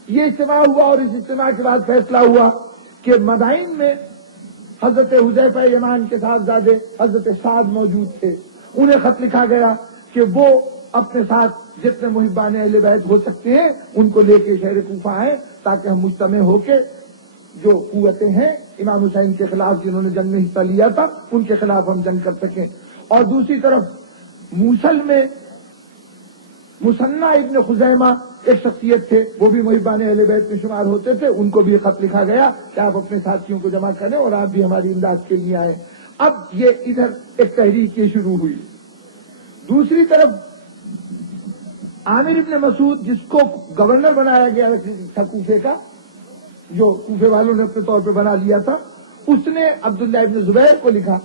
یہ اجتماع ہوا، اور اس اجتماع کے بعد فیصلہ ہوا کہ مدائن میں حضرت حذیفہ یمان کے صاحبزادے حضرت سعد موجود تھے، انہیں خط لکھا گیا کہ وہ اپنے ساتھ جتنے محبان اہل بیت ہو سکتے ہیں ان کو لے کے شہر کوفہ آئیں، تاکہ ہم مجتمع ہو کے جو قوتیں ہیں امام حسین کے خلاف جنہوں نے جنگ میں حصہ لیا تھا ان کے خلاف ہم جنگ کر سکیں۔ اور دوسری طرف موصل میں مصنع ابن خزیمہ ایک شخصیت تھے، وہ بھی محبان اہل بیت میں شمار ہوتے تھے، ان کو بھی خط لکھا گیا کہ آپ اپنے ساتھیوں کو جمع کریں اور آپ بھی ہماری امداد کے لیے آئیں۔ اب یہ ادھر ایک تحریک یہ شروع ہوئی۔ دوسری طرف عامر ابن مسعود جس کو گورنر بنایا گیا تھا کوفے کا، جو کوفے والوں نے اپنے طور پہ بنا لیا تھا، اس نے عبداللہ ابن زبیر کو لکھا۔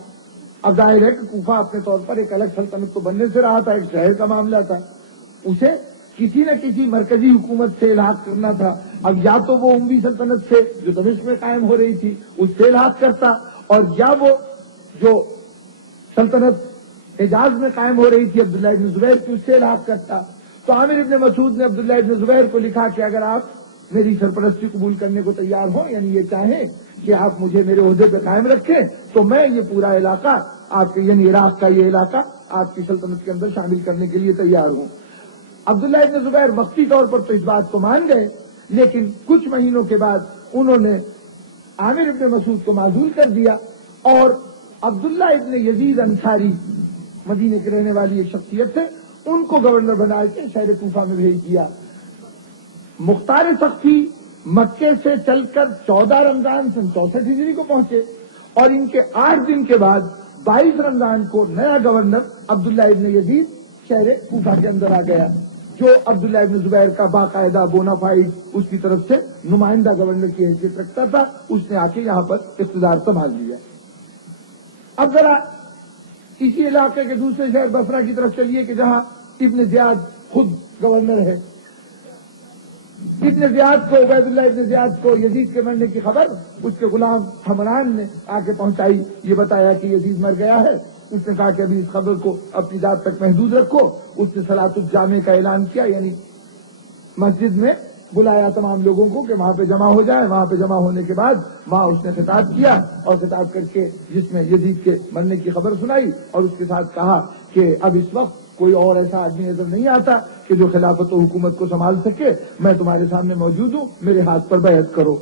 اب ظاہر ہے کہ کوفہ اپنے طور پر ایک الگ سلطنت تو بننے سے رہا تھا، ایک شہر کا معاملہ تھا، اسے کسی نہ کسی مرکزی حکومت سے الحاق کرنا تھا۔ اب یا تو وہ اموی سلطنت سے جو دمشق میں قائم ہو رہی تھی اس سے الحاق کرتا، اور یا وہ جو سلطنت حجاز میں قائم ہو رہی تھی عبداللہ ابن زبیر کی اس سے الحاق کرتا۔ تو عامر ابن مسعود نے عبداللہ ابن زبیر کو لکھا کہ اگر آپ میری سرپرستی قبول کرنے کو تیار ہوں، یعنی یہ چاہیں کہ آپ مجھے میرے عہدے پہ قائم رکھیں، تو میں یہ پورا علاقہ آپ کے، یعنی عراق کا یہ علاقہ آپ کی سلطنت کے اندر شامل کرنے کے لیے تیار ہوں۔ عبداللہ ابن زبیر وقتی طور پر تو اس بات کو مان گئے، لیکن کچھ مہینوں کے بعد انہوں نے عامر ابن مسعود کو معزول کر دیا، اور عبداللہ ابن یزید انصاری مدینے کے رہنے والی ایک شخصیت تھے، ان کو گورنر بنا کے شہر کوفہ میں بھیج دیا۔ مختار سختی مکے سے چل کر 14 رمضان سن 64 ہجری کو پہنچے، اور ان کے 8 دن کے بعد 22 رمضان کو نیا گورنر عبداللہ ابن یزید شہر کوفہ کے اندر آ گیا، جو عبداللہ ابن زبیر کا باقاعدہ بونافائڈ اس کی طرف سے نمائندہ گورنر کی حیثیت رکھتا تھا، اس نے آ کے یہاں پر اقتدار سنبھال لیا۔ اب ذرا اسی علاقے کے دوسرے شہر بصرہ کی طرف چلیے کہ جہاں ابن زیاد خود گورنر ہے۔ ابن زیاد کو، عبید اللہ ابن زیاد کو یزید کے مرنے کی خبر اس کے غلام حمران نے آ کے پہنچائی، یہ بتایا کہ یزید مر گیا ہے۔ اس نے کہا کہ ابھی اس خبر کو اپنی ذات تک محدود رکھو۔ اس نے صلاۃ الجامع کا اعلان کیا، یعنی مسجد میں بلایا تمام لوگوں کو کہ وہاں پہ جمع ہو جائے۔ وہاں پہ جمع ہونے کے بعد وہاں اس نے خطاب کیا، اور خطاب کر کے جس میں یزید کے مرنے کی خبر سنائی، اور اس کے ساتھ کہا کہ اب اس وقت کوئی اور ایسا آدمی نظر نہیں آتا کہ جو خلافت و حکومت کو سنبھال سکے، میں تمہارے سامنے موجود ہوں، میرے ہاتھ پر بیعت کرو۔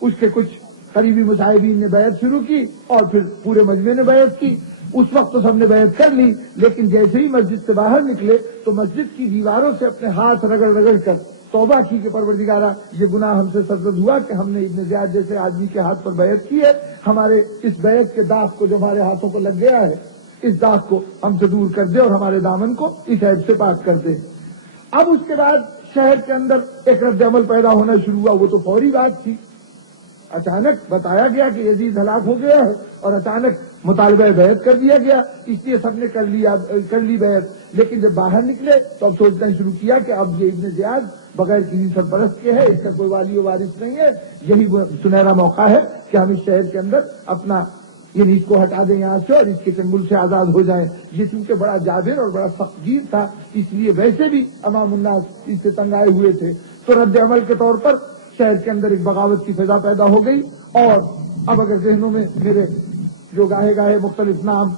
اس کے کچھ قریبی مصاحبین نے بیعت شروع کی اور پھر پورے مجمع نے بیعت کی۔ اس وقت تو سب نے بیعت کر لی، لیکن جیسے ہی مسجد سے باہر نکلے تو مسجد کی دیواروں سے اپنے ہاتھ رگڑ رگڑ کر توبہ کی کہ پروردگارا، یہ گناہ ہم سے سرزد ہوا کہ ہم نے ابن زیاد جیسے آدمی کے ہاتھ پر بیعت کی ہے، ہمارے اس بیعت کے داغ کو جو ہمارے ہاتھوں کو لگ گیا ہے، اس داغ کو ہم سے دور کر دے اور ہمارے دامن کو اس عیب سے پاک کر دے۔ اب اس کے بعد شہر کے اندر ایک رد عمل پیدا ہونا شروع ہوا، وہ تو فوری بات تھی۔ اچانک بتایا گیا کہ یزید ہلاک ہو گیا ہے اور اچانک مطالبہ بیعت کر دیا گیا، اس لیے سب نے کر لی بیعت۔ لیکن جب باہر نکلے تو اب سوچنا شروع کیا کہ اب یہ ابن زیاد بغیر کسی سرپرست کے ہے، اس کا کوئی والی و وارث نہیں ہے، یہی وہ سنہرا موقع ہے کہ ہم اس شہر کے اندر اپنا یعنی اس کو ہٹا دیں یہاں سے اور اس کے چنگل سے آزاد ہو جائیں۔ یہ چونکہ بڑا جابر اور بڑا سخت گیر تھا، اس لیے ویسے بھی امام الناس اس سے تنگ آئے ہوئے تھے، تو رد عمل کے طور پر شہر کے اندر ایک بغاوت کی فضا پیدا ہو گئی۔ اور اب اگر ذہنوں میں میرے جو گاہے گاہے مختلف نام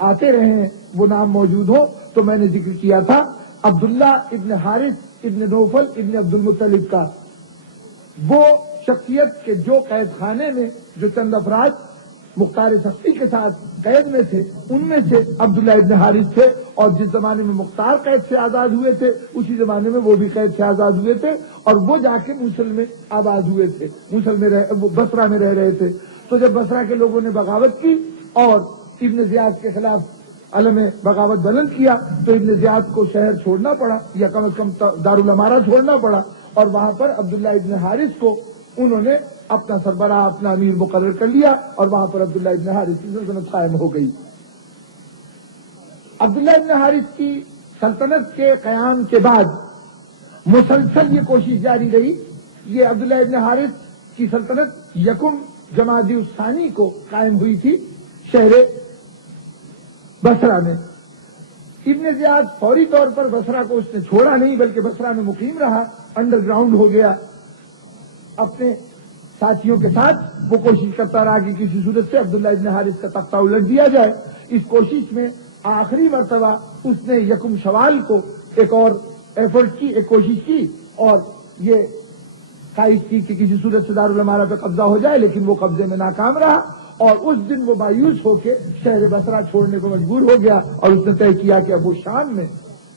آتے رہے ہیں وہ نام موجود ہو تو میں نے ذکر کیا تھا عبداللہ ابن حارث ابن نوفل ابن عبد المطلب کا، وہ شخصیت کے جو قید خانے میں جو چند افراد مختار سختی کے ساتھ قید میں تھے ان میں سے عبداللہ ابن حارث تھے، اور جس زمانے میں مختار قید سے آزاد ہوئے تھے اسی زمانے میں وہ بھی قید سے آزاد ہوئے تھے، اور وہ جا کے موصل میں آباد ہوئے تھے، موصل میں وہ بصرہ میں رہ رہے تھے۔ تو جب بصرہ کے لوگوں نے بغاوت کی اور ابن زیاد کے خلاف علم بغاوت بلند کیا تو ابن زیاد کو شہر چھوڑنا پڑا، یا کم از کم دارالامارہ چھوڑنا پڑا، اور وہاں پر عبداللہ ابن حارث کو انہوں نے اپنا سربراہ اپنا امیر مقرر کر لیا، اور وہاں پر عبداللہ ابن حارث کی سلطنت قائم ہو گئی۔ عبداللہ ابن حارث کی سلطنت کے قیام کے بعد مسلسل یہ کوشش جاری رہی۔ یہ عبداللہ ابن حارث کی سلطنت یکم جمادی الثانی کو قائم ہوئی تھی شہر بصرہ میں۔ ابن زیاد فوری طور پر بصرہ کو اس نے چھوڑا نہیں بلکہ بصرہ میں مقیم رہا، انڈر گراؤنڈ ہو گیا، اپنے ساتھیوں کے ساتھ وہ کوشش کرتا رہا کہ کسی صورت سے عبداللہ ابن حارث کا تختہ الٹ دیا جائے۔ اس کوشش میں آخری مرتبہ اس نے یکم شوال کو ایک اور ایفرٹ کی، ایک کوشش کی، اور یہ خواہش کی کہ کسی صورت سے دارالامارہ پہ قبضہ ہو جائے، لیکن وہ قبضے میں ناکام رہا، اور اس دن وہ مایوس ہو کے شہر بصرہ چھوڑنے کو مجبور ہو گیا، اور اس نے طے کیا کہ اب وہ شام میں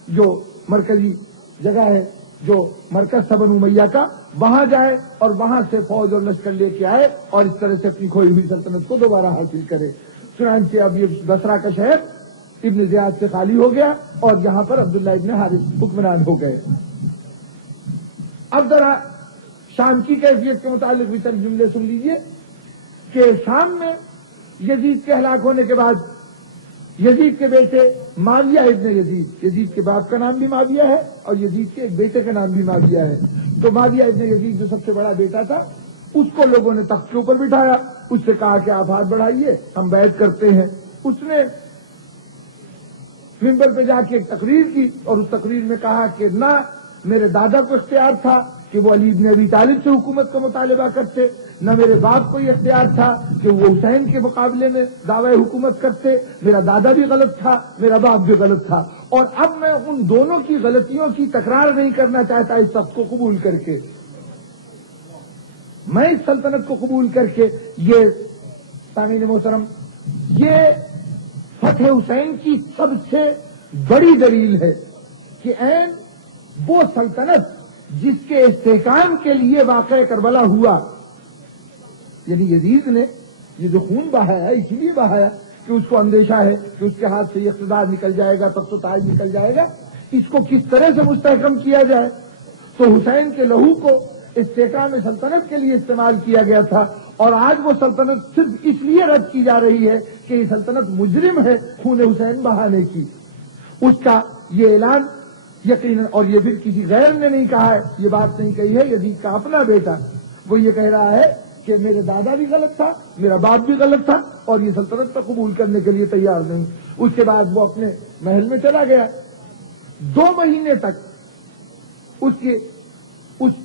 جو مرکزی جگہ ہے، جو مرکز تھا بنو امیہ کا، وہاں جائے اور وہاں سے فوج اور لشکر لے کے آئے اور اس طرح سے اپنی کھوئی ہوئی سلطنت کو دوبارہ حاصل کرے۔ چنانچہ اب یہ بصرہ کا شہر ابن زیاد سے خالی ہو گیا اور یہاں پر عبداللہ ابن حارث حکمران ہو گئے۔ اب ذرا شام کی کیفیت کے متعلق بھی چند جملے سن لیجئے کہ شام میں یزید کے ہلاک ہونے کے بعد یزید کے بیٹے معاویہ ابن یزید، یزید کے باپ کا نام بھی معاویہ ہے اور یزید کے ایک بیٹے کا نام بھی معاویہ ہے، تو معاویہ ابن یزید جو سب سے بڑا بیٹا تھا اس کو لوگوں نے تخت کے اوپر بٹھایا، اس سے کہا کہ آپ ہاتھ بڑھائیے ہم بیعت کرتے ہیں۔ اس نے منبر پہ جا کے ایک تقریر کی اور اس تقریر میں کہا کہ نہ میرے دادا کو اختیار تھا کہ وہ علی بن ابی طالب سے حکومت کا مطالبہ کرتے، نہ میرے باپ کو یہ اختیار تھا کہ وہ حسین کے مقابلے میں دعوی حکومت کرتے، میرا دادا بھی غلط تھا میرا باپ بھی غلط تھا، اور اب میں ان دونوں کی غلطیوں کی تکرار نہیں کرنا چاہتا اس سب کو قبول کر کے، میں اس سلطنت کو قبول کر کے۔ یہ سامعین محترم، یہ فتح حسین کی سب سے بڑی دلیل ہے کہ عین وہ سلطنت جس کے استحکام کے لیے واقعہ کربلا ہوا، یعنی یزید نے یہ جو خون بہایا اس لیے بہایا کہ اس کو اندیشہ ہے کہ اس کے ہاتھ سے یہ اقتدار نکل جائے گا، تخت و تاج نکل جائے گا، اس کو کس طرح سے مستحکم کیا جائے۔ تو حسین کے لہو کو استحکام سلطنت کے لیے استعمال کیا گیا تھا، اور آج وہ سلطنت صرف اس لیے رد کی جا رہی ہے کہ یہ سلطنت مجرم ہے خون حسین بہانے کی۔ اس کا یہ اعلان یقیناً، اور یہ پھر کسی غیر نے نہیں کہا ہے، یہ بات نہیں کہی ہے، یزید کا اپنا بیٹا وہ یہ کہہ رہا ہے کہ میرے دادا بھی غلط تھا میرا باپ بھی غلط تھا اور یہ سلطنت کو قبول کرنے کے لیے تیار نہیں۔ اس کے بعد وہ اپنے محل میں چلا گیا، 2 مہینے تک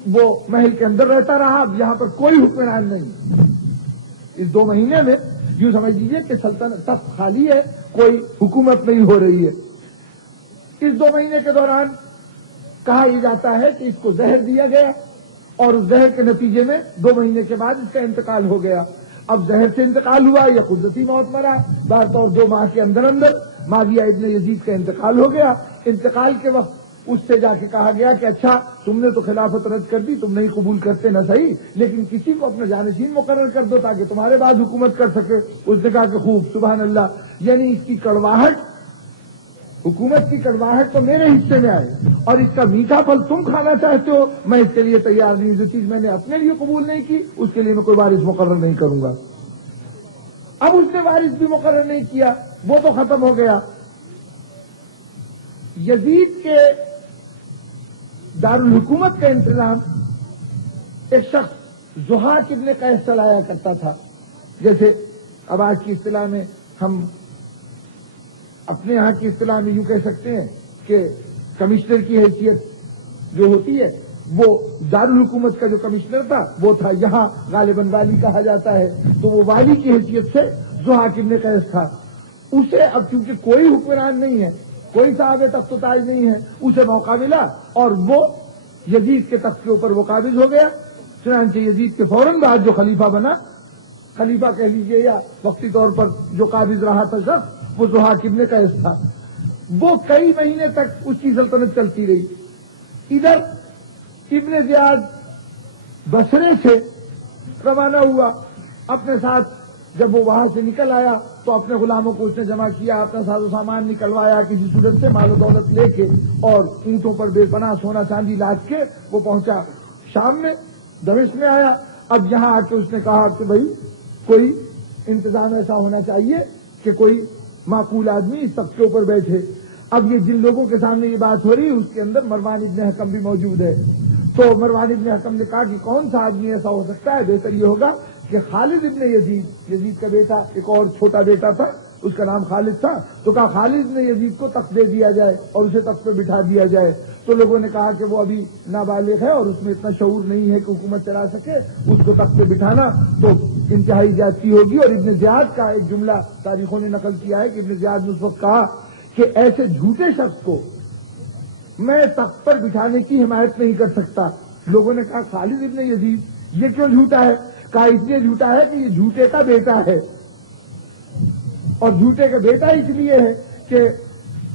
وہ محل کے اندر رہتا رہا، یہاں پر کوئی حکمران نہیں۔ اس 2 مہینے میں یوں سمجھ لیجیے کہ سلطنت تخت خالی ہے، کوئی حکومت نہیں ہو رہی ہے۔ اس 2 مہینے کے دوران کہا یہ جاتا ہے کہ اس کو زہر دیا گیا اور اس زہر کے نتیجے میں 2 مہینے کے بعد اس کا انتقال ہو گیا. اب زہر سے انتقال ہوا یا قدرتی موت مرا، بہر طور 2 ماہ کے اندر اندر معاویہ ابن یزید کا انتقال ہو گیا. انتقال کے وقت اس سے جا کے کہا گیا کہ اچھا تم نے تو خلافت رد کر دی، تم نہیں قبول کرتے نہ صحیح، لیکن کسی کو اپنا جانشین مقرر کر دو تاکہ تمہارے بعد حکومت کر سکے. اس نے کہا کہ خوب، سبحان اللہ، یعنی اس کی کڑواہٹ، حکومت کی کڑواہٹ تو میرے حصے میں آئے اور اس کا میٹھا پھل تم کھانا چاہتے ہو، میں اس کے لیے تیار نہیں. جو چیز میں نے اپنے لیے قبول نہیں کی اس کے لیے میں کوئی وارث مقرر نہیں کروں گا. اب اس نے وارث بھی مقرر نہیں کیا، وہ تو ختم ہو گیا. یزید کے دارالحکومت کا انتظام ایک شخص ضحاک ابن قیس چلایا کرتا تھا. جیسے اب آج کی اصطلاح میں ہم اپنے یہاں کی اصطلاح میں یوں کہہ سکتے ہیں کہ کمشنر کی حیثیت جو ہوتی ہے وہ دارالحکومت کا جو کمشنر تھا وہ تھا، یہاں غالباً والی کہا جاتا ہے، تو وہ والی کی حیثیت سے ضحاک ابن قیس تھا. اسے اب چونکہ کوئی حکمران نہیں ہے، کوئی صاحب تخت و تاج نہیں ہے، اسے موقع ملا اور وہ یزید کے تخت کے اوپر وہ قابض ہو گیا. چنانچہ یزید کے فوراً بعد جو خلیفہ بنا، خلیفہ کہہ لیجیے یا وقتی طور پر جو قابض رہا تھا شخص، وہ ضحاک ابن قیس تھا. وہ کئی مہینے تک اس کی سلطنت چلتی رہی. ادھر ابن زیاد بصرے سے روانہ ہوا اپنے ساتھ. جب وہ وہاں سے نکل آیا تو اپنے غلاموں کو اس نے جمع کیا، اپنا ساز و سامان نکلوایا کسی صورت سے، مال و دولت لے کے، اور اونٹوں پر بے پناہ سونا چاندی لاد کے وہ پہنچا شام میں، دمشق میں آیا. اب یہاں آ کے اس نے کہا کہ بھائی کوئی انتظام ایسا ہونا چاہیے کہ کوئی معقول آدمی اس تخت کے اوپر بیٹھے. اب یہ جن لوگوں کے سامنے یہ بات ہو رہی ہے اس کے اندر مروان ابن حکم بھی موجود ہے. تو مروان ابن حکم نے کہا کہ کون سا آدمی ایسا ہو سکتا ہے؟ بہتر یہ ہوگا کہ خالد ابن یزید، یزید کا بیٹا، ایک اور چھوٹا بیٹا تھا، اس کا نام خالد تھا، تو کہا خالد ابن یزید کو تخت دے دیا جائے اور اسے تخت پہ بٹھا دیا جائے. تو لوگوں نے کہا کہ وہ ابھی نابالغ ہے اور اس میں اتنا شعور نہیں ہے کہ حکومت چلا سکے، اس کو تخت پہ بٹھانا تو انتہائی زیادتی ہوگی. اور ابن زیاد کا ایک جملہ تاریخوں نے نقل کیا ہے کہ ابن زیاد نے اس وقت کہا کہ ایسے جھوٹے شخص کو میں تخت پر بٹھانے کی حمایت نہیں کر سکتا. لوگوں نے کہا خالد ابن یزید یہ کیوں جھوٹا ہے؟ کہا اس لیے جھوٹا ہے کہ یہ جھوٹے کا بیٹا ہے، اور جھوٹے کا بیٹا اس لیے ہے کہ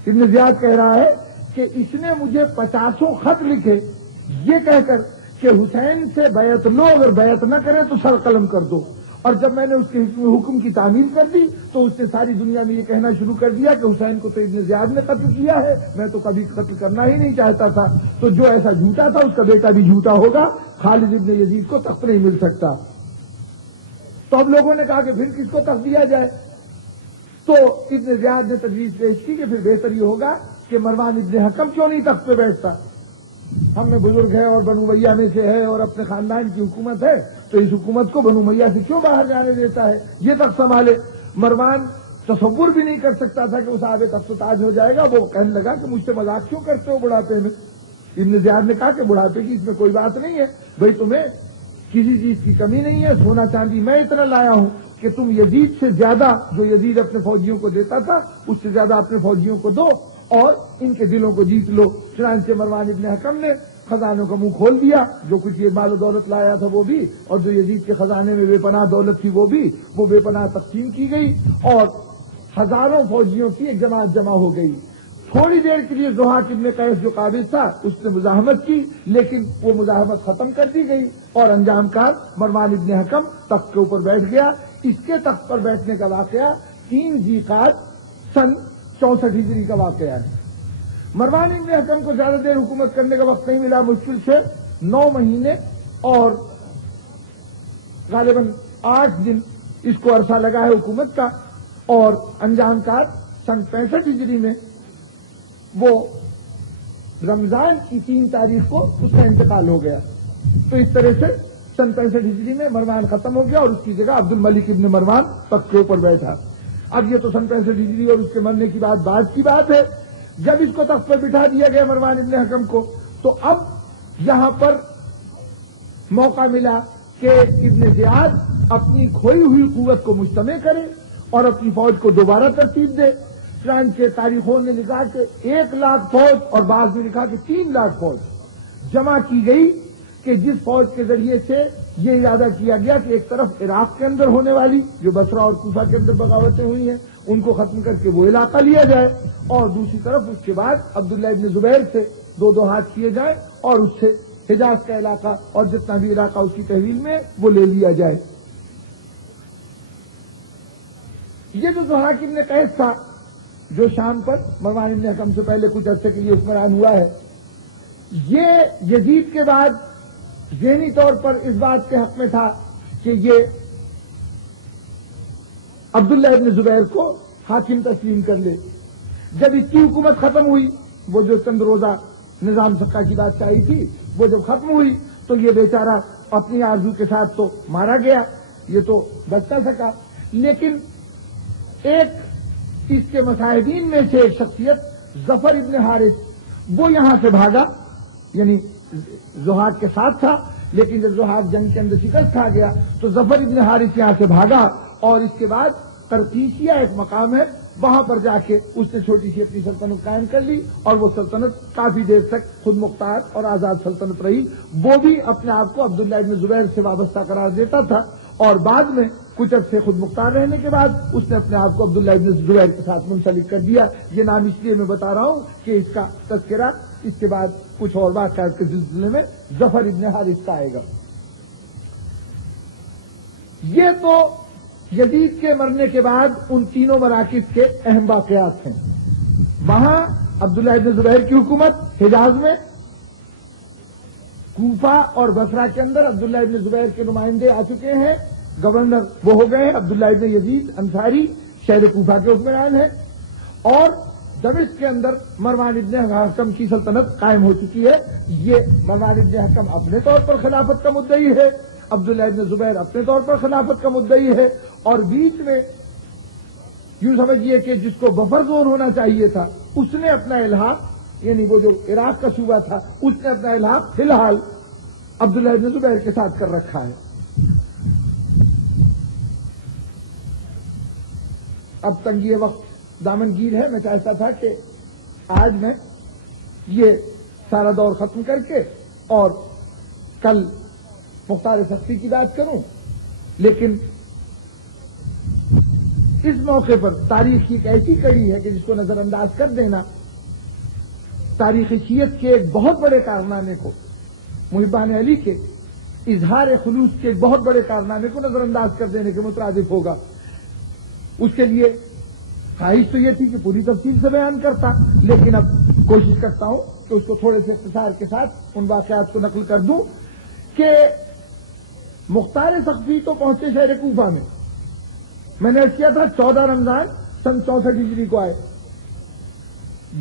ابن زیاد کہہ رہا ہے کہ اس نے مجھے 50 خط لکھے یہ کہہ کر کہ حسین سے بیعت لو، اگر بیعت نہ کرے تو سر قلم کر دو. اور جب میں نے اس کے حکم کی تعمیل کر دی تو اس نے ساری دنیا میں یہ کہنا شروع کر دیا کہ حسین کو تو ابن زیاد نے قتل کیا ہے، میں تو کبھی قتل کرنا ہی نہیں چاہتا تھا. تو جو ایسا جھوٹا تھا اس کا بیٹا بھی جھوٹا ہوگا، خالد ابن یزید کو تخت نہیں مل سکتا. تو اب لوگوں نے کہا کہ پھر کس کو تخت دیا جائے؟ تو ابن زیاد نے تجویز پیش کی کہ پھر بہتر یہ ہوگا کہ مروان ابن حکم کیوں نہیں تخت پہ بیٹھتا؟ ہم میں بزرگ ہے اور بنو امیہ میں سے ہے اور اپنے خاندان کی حکومت ہے، تو اس حکومت کو بنو امیہ سے کیوں باہر جانے دیتا ہے؟ یہ تخت سنبھالے. مروان تصور بھی نہیں کر سکتا تھا کہ وہ صاحب تخت و تاج ہو جائے گا. وہ کہنے لگا کہ مجھ سے مذاق کیوں کرتے ہو بڑھاپے میں؟ ابن زیاد نے کہا کہ بڑھاپے کی اس میں کوئی بات نہیں ہے، بھائی تمہیں کسی چیز کی کمی نہیں ہے، سونا چاندی میں اتنا لایا ہوں کہ تم یزید سے زیادہ، جو یزید اپنے فوجیوں کو دیتا تھا اس سے زیادہ اپنے فوجیوں کو دو اور ان کے دلوں کو جیت لو. چنانچہ مروان ابن حکم نے خزانوں کا منہ کھول دیا، جو کچھ یہ مال و دولت لایا تھا وہ بھی، اور جو یزید کے خزانے میں بے پناہ دولت تھی وہ بھی، وہ بے پناہ تقسیم کی گئی اور ہزاروں فوجیوں کی ایک جماعت جمع ہو گئی. تھوڑی دیر کے لیے ضحاک ابن قیس جو قابض تھا اس نے مزاحمت کی، لیکن وہ مزاحمت ختم کر دی گئی اور انجام کار مروان ابن حکم تخت کے اوپر بیٹھ گیا. اس کے تخت پر بیٹھنے کا واقعہ 3 ذیقعد سن 64 ہجری کا واقعہ ہے. مروان ابن حکم کو زیادہ دیر حکومت کرنے کا وقت نہیں ملا، مشکل سے 9 مہینے اور غالباً 8 دن اس کو عرصہ لگا ہے حکومت کا. اور انجام کار سن 65 ہجری میں وہ رمضان کی 3 تاریخ کو اس کا انتقال ہو گیا. تو اس طرح سے سن 65 ہجری میں مروان ختم ہو گیا اور اس کی جگہ عبد الملک ابن مروان تخت کے اوپر بیٹھا. اب یہ تو سن 65 ہجری اور اس کے مرنے کی بعد کی بات ہے. جب اس کو تخت پر بٹھا دیا گیا مروان ابن حکم کو، تو اب یہاں پر موقع ملا کہ ابن زیاد اپنی کھوئی ہوئی قوت کو مجتمع کرے اور اپنی فوج کو دوبارہ ترتیب دے. چنانچہ تاریخوں نے لکھا کہ 1,00,000 فوج اور بعض نے لکھا کہ 3,00,000 فوج جمع کی گئی کہ جس فوج کے ذریعے سے یہ ارادہ کیا گیا کہ ایک طرف عراق کے اندر ہونے والی جو بصرہ اور کوفہ کے اندر بغاوتیں ہوئی ہیں ان کو ختم کر کے وہ علاقہ لیا جائے، اور دوسری طرف اس کے بعد عبداللہ ابن زبیر سے دو ہاتھ کیے جائیں اور اس سے حجاز کا علاقہ اور جتنا بھی علاقہ اس کی تحویل میں وہ لے لیا جائے۔ یہ جو ضحاک ابن قیس تھا جو شام پر مروان ابن حکم سے پہلے کچھ عرصے کے لیے حکمران ہوا ہے، یہ یزید کے بعد ذہنی طور پر اس بات کے حق میں تھا کہ یہ عبداللہ ابن زبیر کو حاکم تسلیم کر لے۔ جب اس کی حکومت ختم ہوئی، وہ جو چند روزہ نظام سکہ کی بادشاہی تھی وہ جب ختم ہوئی تو یہ بیچارہ اپنی آرزو کے ساتھ تو مارا گیا، یہ تو بچ نہ سکا، لیکن ایک اس کے مصاحبین میں سے ایک شخصیت ظفر ابن حارث وہ یہاں سے بھاگا، یعنی ضحاک کے ساتھ تھا لیکن جب ضحاک جنگ کے اندر شکست کھا گیا تو ظفر ابن حارث یہاں سے بھاگا، اور اس کے بعد قرطیسیہ ایک مقام ہے وہاں پر جا کے اس نے چھوٹی سی اپنی سلطنت قائم کر لی، اور وہ سلطنت کافی دیر تک خود مختار اور آزاد سلطنت رہی۔ وہ بھی اپنے آپ کو عبداللہ ابن زبیر سے وابستہ قرار دیتا تھا، اور بعد میں کچھ عرصے خود مختار رہنے کے بعد اس نے اپنے آپ کو عبداللہ ابن زبیر کے ساتھ منسلک کر دیا۔ یہ نام اس لیے میں بتا رہا ہوں کہ اس کا تذکرہ اس کے بعد کچھ اور واقعات کے سلسلے میں ظفر ابن حارث کا آئے گا۔ یہ تو یزید کے مرنے کے بعد ان تینوں مراکز کے اہم واقعات ہیں۔ وہاں عبداللہ ابن زبیر کی حکومت حجاز میں، کوفہ اور بصرہ کے اندر عبداللہ ابن زبیر کے نمائندے آ چکے ہیں، گورنر وہ ہو گئے ہیں عبداللہ ابن یزید انصاری شہر کوفہ کے حکمران ہیں، اور دمشق کے اندر مروان ابن حکم کی سلطنت قائم ہو چکی ہے۔ یہ مروان ابن حکم اپنے طور پر خلافت کا مدعی ہے، عبداللہ ابن زبیر اپنے طور پر خلافت کا مدعی ہے، اور بیچ میں یوں سمجھیے کہ جس کو بفر زون ہونا چاہیے تھا اس نے اپنا الحاق، یعنی وہ جو عراق کا صوبہ تھا اس نے اپنا الحاق فی الحال عبداللہ ابن زبیر کے ساتھ کر رکھا ہے۔ اب تنگی وقت دامنگیر ہے، میں چاہتا تھا کہ آج میں یہ سارا دور ختم کر کے اور کل مختار سختی کی بات کروں، لیکن اس موقع پر تاریخ کی ایک ایسی کڑی ہے کہ جس کو نظر انداز کر دینا تاریخ شیعت کے ایک بہت بڑے کارنامے کو، محبان علی کے اظہار خلوص کے ایک بہت بڑے کارنامے کو نظر انداز کر دینے کے مترادف ہوگا۔ اس کے لیے خواہش تو یہ تھی کہ پوری تفصیل سے بیان کرتا، لیکن اب کوشش کرتا ہوں کہ اس کو تھوڑے سے اختصار کے ساتھ ان واقعات کو نقل کر دوں کہ مختار سخفی تو پہنچے شہر کوفہ میں نے کیا تھا 14 رمضان سن 64 ہجری کو آئے۔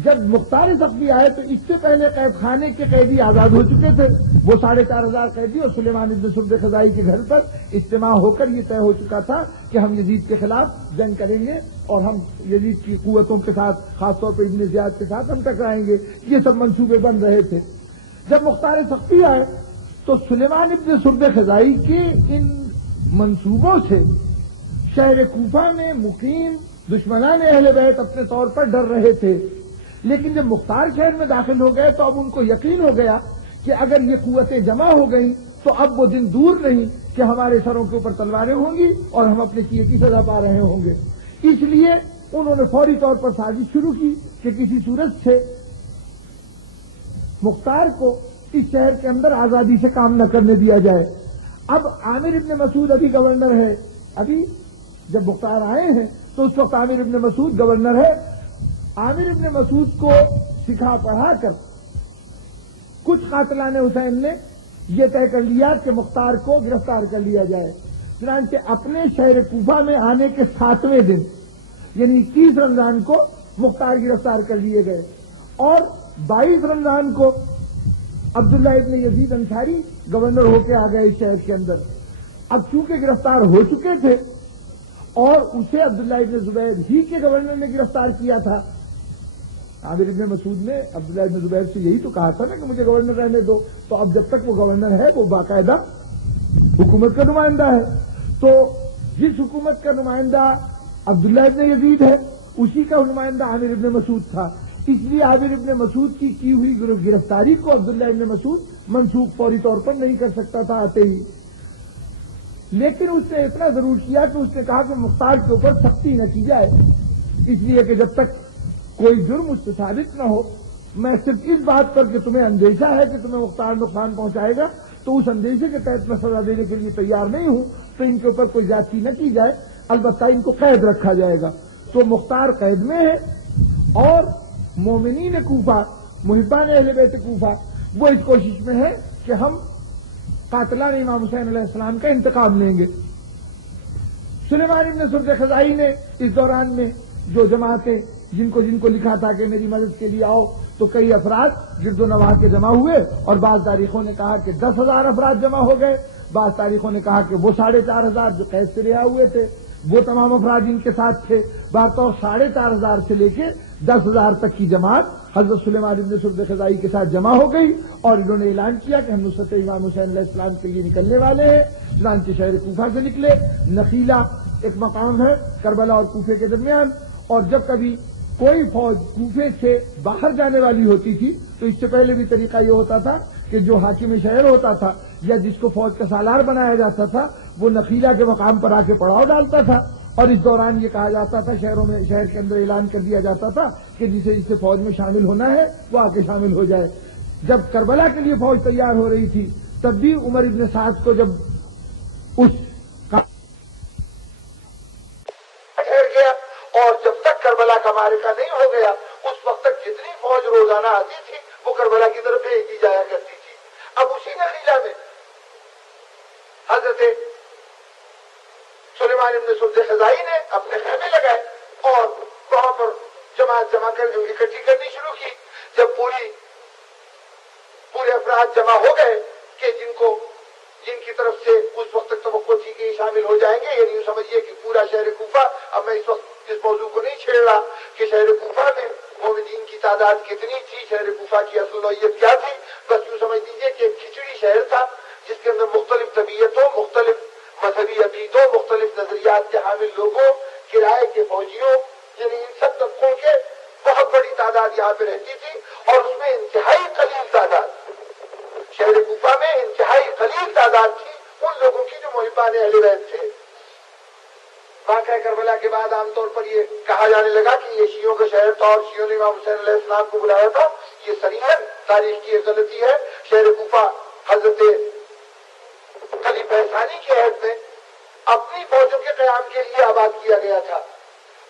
جب مختار سخفی آئے تو اس سے پہلے قید خانے کے قیدی آزاد ہو چکے تھے، وہ 4,500 قیدی، اور سلیمان ابن سرد خزائی کے گھر پر اجتماع ہو کر یہ طے ہو چکا تھا کہ ہم یزید کے خلاف جنگ کریں گے اور ہم یزید کی قوتوں کے ساتھ، خاص طور پر ابن زیاد کے ساتھ ہم ٹکرائیں گے، یہ سب منصوبے بن رہے تھے۔ جب مختار سخفی آئے تو سلیمان ابن سرد خزائی کے ان منصوبوں سے شہر کوفہ میں مقیم دشمنان اہل بیت اپنے طور پر ڈر رہے تھے، لیکن جب مختار شہر میں داخل ہو گئے تو اب ان کو یقین ہو گیا کہ اگر یہ قوتیں جمع ہو گئیں تو اب وہ دن دور نہیں کہ ہمارے سروں کے اوپر تلواریں ہوں گی اور ہم اپنے کیے کی سزا پا رہے ہوں گے۔ اس لیے انہوں نے فوری طور پر سازش شروع کی کہ کسی صورت سے مختار کو اس شہر کے اندر آزادی سے کام نہ کرنے دیا جائے۔ اب عامر ابن مسعود ابھی گورنر ہے، ابھی جب مختار آئے ہیں تو اس وقت عامر ابن مسعود گورنر ہے۔ عامر ابن مسعود کو سکھا پڑھا کر کچھ قاتلان حسین نے یہ طے کر لیا کہ مختار کو گرفتار کر لیا جائے۔ چنانچہ اپنے شہر کوفہ میں آنے کے 7ویں دن یعنی 30 رمضان کو مختار گرفتار کر لیے گئے، اور 22 رمضان کو عبداللہ ابن یزید انصاری گورنر ہو کے آ گئے اس شہر کے اندر۔ اب چونکہ گرفتار ہو چکے تھے اور اسے عبداللہ ابن زبیر ہی کے گورنر نے گرفتار کیا تھا، عامر ابن مسعود نے عبداللہ ابن زبیر سے یہی تو کہا تھا نا کہ مجھے گورنر رہنے دو، تو اب جب تک وہ گورنر ہے وہ باقاعدہ حکومت کا نمائندہ ہے، تو جس حکومت کا نمائندہ عبداللہ ابن یزید ہے اسی کا نمائندہ عامر ابن مسعود تھا، اس لیے عامر ابن مسعود کی ہوئی گرفتاری کو عبداللہ ابن مسعود منسوخ فوری طور پر نہیں کر سکتا تھا آتے ہی، لیکن اس نے اتنا ضرور کیا کہ اس نے کہا کہ مختار کے اوپر سختی نہ کی جائے، اس لیے کہ جب تک کوئی جرم اس سے ثابت نہ ہو، میں صرف اس بات پر کہ تمہیں اندیشہ ہے کہ تمہیں مختار نقصان پہنچائے گا تو اس اندیشے کے تحت میں سزا دینے کے لیے تیار نہیں ہوں، تو ان کے اوپر کوئی زیادتی نہ کی جائے، البتہ ان کو قید رکھا جائے گا۔ تو مختار قید میں ہے اور مومنین کوفہ، محبان اہل بیت کوفہ، وہ اس کوشش میں ہے کہ ہم قاتلان امام حسین علیہ السلام کا انتقام لیں گے۔ سلیمان ابن سرد خزائی نے اس دوران میں جو جماعتیں جن کو لکھا تھا کہ میری مدد کے لیے آؤ، تو کئی افراد گرد و نواح کے جمع ہوئے، اور بعض تاریخوں نے کہا کہ 10,000 افراد جمع ہو گئے، بعض تاریخوں نے کہا کہ وہ 4,500 جو قید سے رہا ہوئے تھے وہ تمام افراد ان کے ساتھ تھے، بطور 4,500 سے لے کے 10,000 تک کی جماعت حضرت سلیمان ابن سرد خزائی کے ساتھ جمع ہو گئی، اور انہوں نے اعلان کیا کہ ہم نصرت امام حسین علیہ السلام کے لیے نکلنے والے ہیں۔ چنانچہ شہر کوفہ سے نکلے۔ نخیلہ ایک مقام ہے کربلا اور کوفے کے درمیان، اور جب کبھی کوئی فوج کوفے سے باہر جانے والی ہوتی تھی تو اس سے پہلے بھی طریقہ یہ ہوتا تھا کہ جو حاکم شہر ہوتا تھا یا جس کو فوج کا سالار بنایا جاتا تھا وہ نخیلہ کے مقام پر آ کے پڑاؤ ڈالتا تھا، اور اس دوران یہ کہا جاتا تھا، شہر کے اندر اعلان کر دیا جاتا تھا کہ جسے فوج میں شامل ہونا ہے وہ آ کے شامل ہو جائے۔ جب کربلا کے لیے فوج تیار ہو رہی تھی تب بھی عمر ابن سعد کو جب اس اور جب تک کربلا کا معرکہ نہیں ہو گیا اس وقت تک جتنی فوج روزانہ آتی تھی وہ کربلا کی طرف بھیجی جایا کرتی تھی۔ اب اسی نخیلہ میں حضرت سلیمان ابن سرد خزائی نے اپنے خیمے لگائے اور وہاں پر جماعت جمع کر اکٹھی کرنی شروع کی۔ جب پورے افراد جمع ہو گئے کہ جن کی طرف سے اس وقت تک توقع تھی کہ شامل ہو جائیں گے، یعنی یوں سمجھیے کہ پورا شہر کوفہ، اب میں اس وقت اس موضوع کو نہیں چھیڑ رہا کہ شہر کوفہ میں مومنین کی تعداد کتنی تھی، شہر کوفہ کی اصل نوعیت کیا تھی، بس یوں سمجھ لیجیے کہ ایک کھچڑی شہر تھا جس کے اندر مختلف طبیعتوں، مختلف مذہبی عقیدوں، مختلف نظریات کے حامل لوگوں، کرائے کے فوجیوں، یعنی ان سب طبقوں کے بہت بڑی تعداد یہاں پہ رہتی تھی، اور اس میں انتہائی قلیل تعداد، شہر کوفہ میں انتہائی قلیل تعداد تھی ان لوگوں کی جو محبان اہل بیت تھے۔ واقعہ کربلا کے بعد عام طور پر یہ کہا جانے لگا کہ یہ شیعوں کا شہر تھا اور شیعوں نے امام حسین علیہ السلام کو بلایا تھا، یہ صریحاً تاریخ کی ایک غلطی ہے۔ شہر کوفہ حضرت خلیفہ ثانی کے عہد میں اپنی فوجوں کے قیام کے لیے آباد کیا گیا تھا،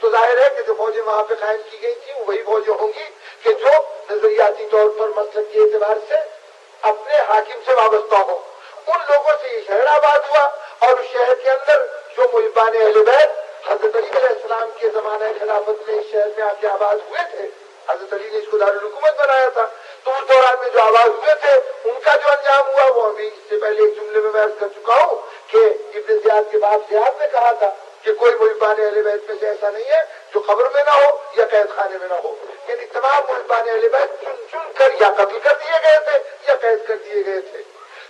تو ظاہر ہے کہ جو فوجیں وہاں پہ قائم کی گئی تھی وہی فوجیں ہوں گی کہ جو نظریاتی طور پر مسلک کے اعتبار سے اپنے حاکم سے وابستہ ہو۔ ان لوگوں سے یہ شہر آباد ہوا، اور اس شہر کے اندر جو محبان اہل بیت حضرت علی علیہ السلام کے زمانہ خلافت میں اس شہر میں آ کے آباد ہوئے تھے، حضرت علی نے اس کو دارالحکومت بنایا تھا، تو اس دوران میں جو آباد ہوئے تھے ان کا جو انجام ہوا وہ ابھی اس سے پہلے ایک جملے میں عرض کر چکا ہوں کہ ابن زیاد کے باپ زیاد نے کہا تھا کہ کوئی محبان اہل بیت میں سے ایسا نہیں ہے جو قبر میں نہ ہو یا قید خانے میں نہ ہو، یعنی تمام محبان اہل بیت چن چن کر یا قتل کر دیے گئے تھے یا قید کر دیے گئے تھے۔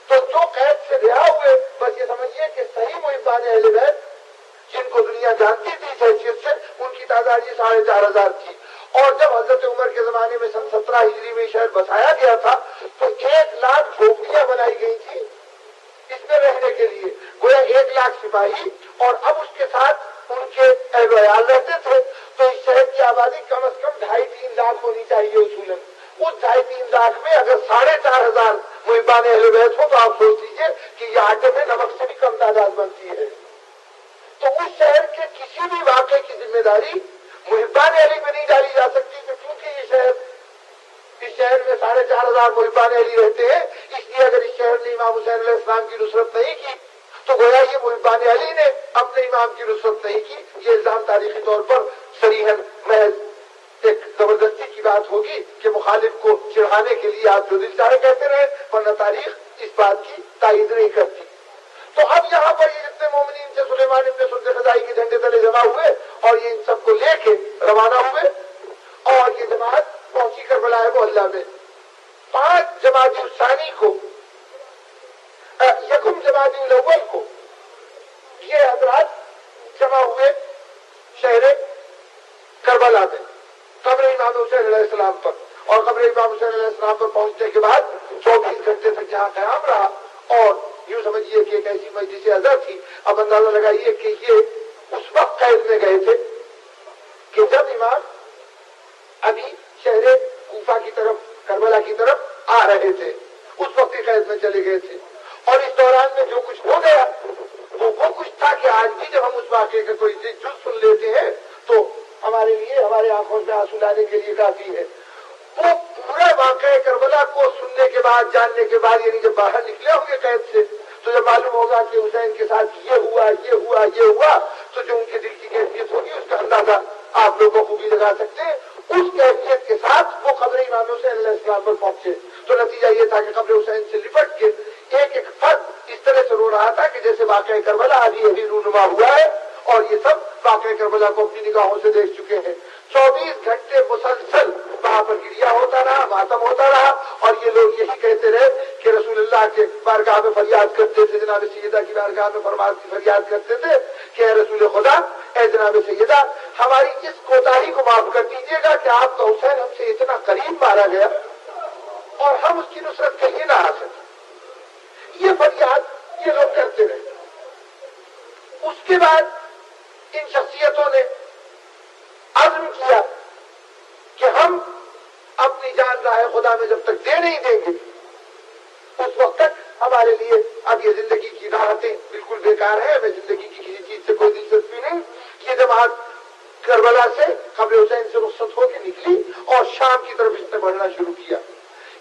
تو جو قید سے رہا ہوئے بس یہ سمجھیے کہ صحیح محبان اہل بیت جن کو دنیا جانتی تھی اس حیثیت سے ان کی تعداد یہ 4,500 تھی، اور جب حضرت عمر کے زمانے میں سن 17 ہجری میں شہر بسایا گیا تھا تو 1,00,000 جھوپڑیاں بنائی گئی تھی اس میں رہنے کے لیے، گویا 1,00,000 سپاہی اور اب اس کے ساتھ ان کے اہل و عیال رہتے تھے، تو اس شہر کی آبادی کم از کم 2.5-3 لاکھ ہونی چاہیے اصولاً۔ اس 2.5-3 لاکھ میں اگر 4,500 محبان اہل بیت ہو تو آپ سوچ لیجیے کہ یہ آٹے میں نمک سے بھی کم تعداد بنتی ہے۔ تو اس شہر کے کسی بھی واقعے کی ذمہ داری محبان اہلی میں نہیں ڈالی جا سکتی، کہ کیونکہ اس شہر میں 4,500 محبان اہلی رہتے ہیں، اس لیے اگر اس شہر نے امام حسین علیہ السلام کی نصرت نہیں کی تو گویا یہ محبان اہلی نے اپنے امام کی نصرت نہیں کی۔ یہ الزام تاریخی طور پر صریحاً محض ایک زبردستی کی بات ہوگی کہ مخالف کو چڑھانے کے لیے آپ جو دل چاہے کہتے رہے، ورنہ تاریخ اس بات کی تائید نہیں کرتی۔ تو اب یہاں پر یہ جتنے مومنین سے سلیمان ابن سرد خزائی کے جھنڈے تلے جمع ہوئے اور یہ ان سب کو لے کے روانہ ہوئے، اور یہ جماعت پہنچی کربلا محلہ میں۔ 5 جمادی الثانی کو، یکم جمادی الاول کو یہ حضرات جمع ہوئے شہر کربلا میں قبر امام حسین علیہ السلام پر، اور قبر امام حسین علیہ السلام پر پہنچنے کے بعد 24 گھنٹے تک جہاں قیام رہا، اور یوں سمجھیے کہ ایک ایسی مجلس عزا تھی. اب اندازہ لگائیے کہ یہ اس وقت قید میں گئے تھے کہ جب امام ابھی شہر کوفہ کی طرف، کربلا کی طرف آ رہے تھے، اس وقت ہی قید میں چلے گئے تھے. اور اس دوران میں جو کچھ ہو گیا وہ کچھ تھا کہ آج بھی جب ہم اس واقعے کا کوئی جز سن لیتے ہیں تو ہمارے لیے، ہمارے آنکھوں میں آنسو لانے کے لیے کافی ہے. وہ پورا واقعہ کربلا کو سننے کے بعد، جاننے کے بعد، یعنی جب باہر نکلے ہوں گے قید سے تو جب معلوم ہوگا کہ حسین کے ساتھ یہ ہوا، یہ ہوا، یہ ہوا، تو جو ان کے دل کی کیفیت ہوگی اس کا اندازہ آپ لوگ خوبی لگا سکتے ہیں. اس کیفیت کے ساتھ وہ قبر امام حسین علیہ السلام پر پہنچے تو نتیجہ یہ تھا کہ قبر حسین سے لپٹ کے ایک ایک فرد اس طرح سے رو رہا تھا کہ جیسے واقعہ کربلا ابھی ابھی رونما ہوا ہے، اور یہ سب واقعہ کربلا کو اپنی نگاہوں سے دیکھ چکے ہیں. 24 گھنٹے مسلسل وہاں پر گریا ہوتا رہا، ماتم ہوتا رہا، اور یہ لوگ یہی کہتے رہے کہ رسول اللہ کے بارگاہ میں فریاد کرتے تھے، جناب سیدہ کی بارگاہ میں فریاد کرتے تھے کہ اے رسول خدا، اے جناب سیدہ، ہماری اس کوتاہی کو معاف کر دیجیے گا کہ آپ کا حسین ہم سے اتنا قریب مارا گیا اور ہم اس کی نصرت کے لیے نہ آ سکے. یہ فریاد یہ لوگ کرتے رہے. اس کے بعد ان شخصیتوں نے عزم کیا کہ ہم اپنی جان راہ خدا میں جب تک دے نہیں دیں گے اس وقت تک ہمارے لیے اب یہ زندگی کی راحتیں بالکل بیکار ہے، ہمیں زندگی کی کسی چیز سے کوئی دلچسپی نہیں. یہ جماعت کربلا سے قبر حسین سے رخصت ہو کے نکلی اور شام کی طرف اس نے بڑھنا شروع کیا.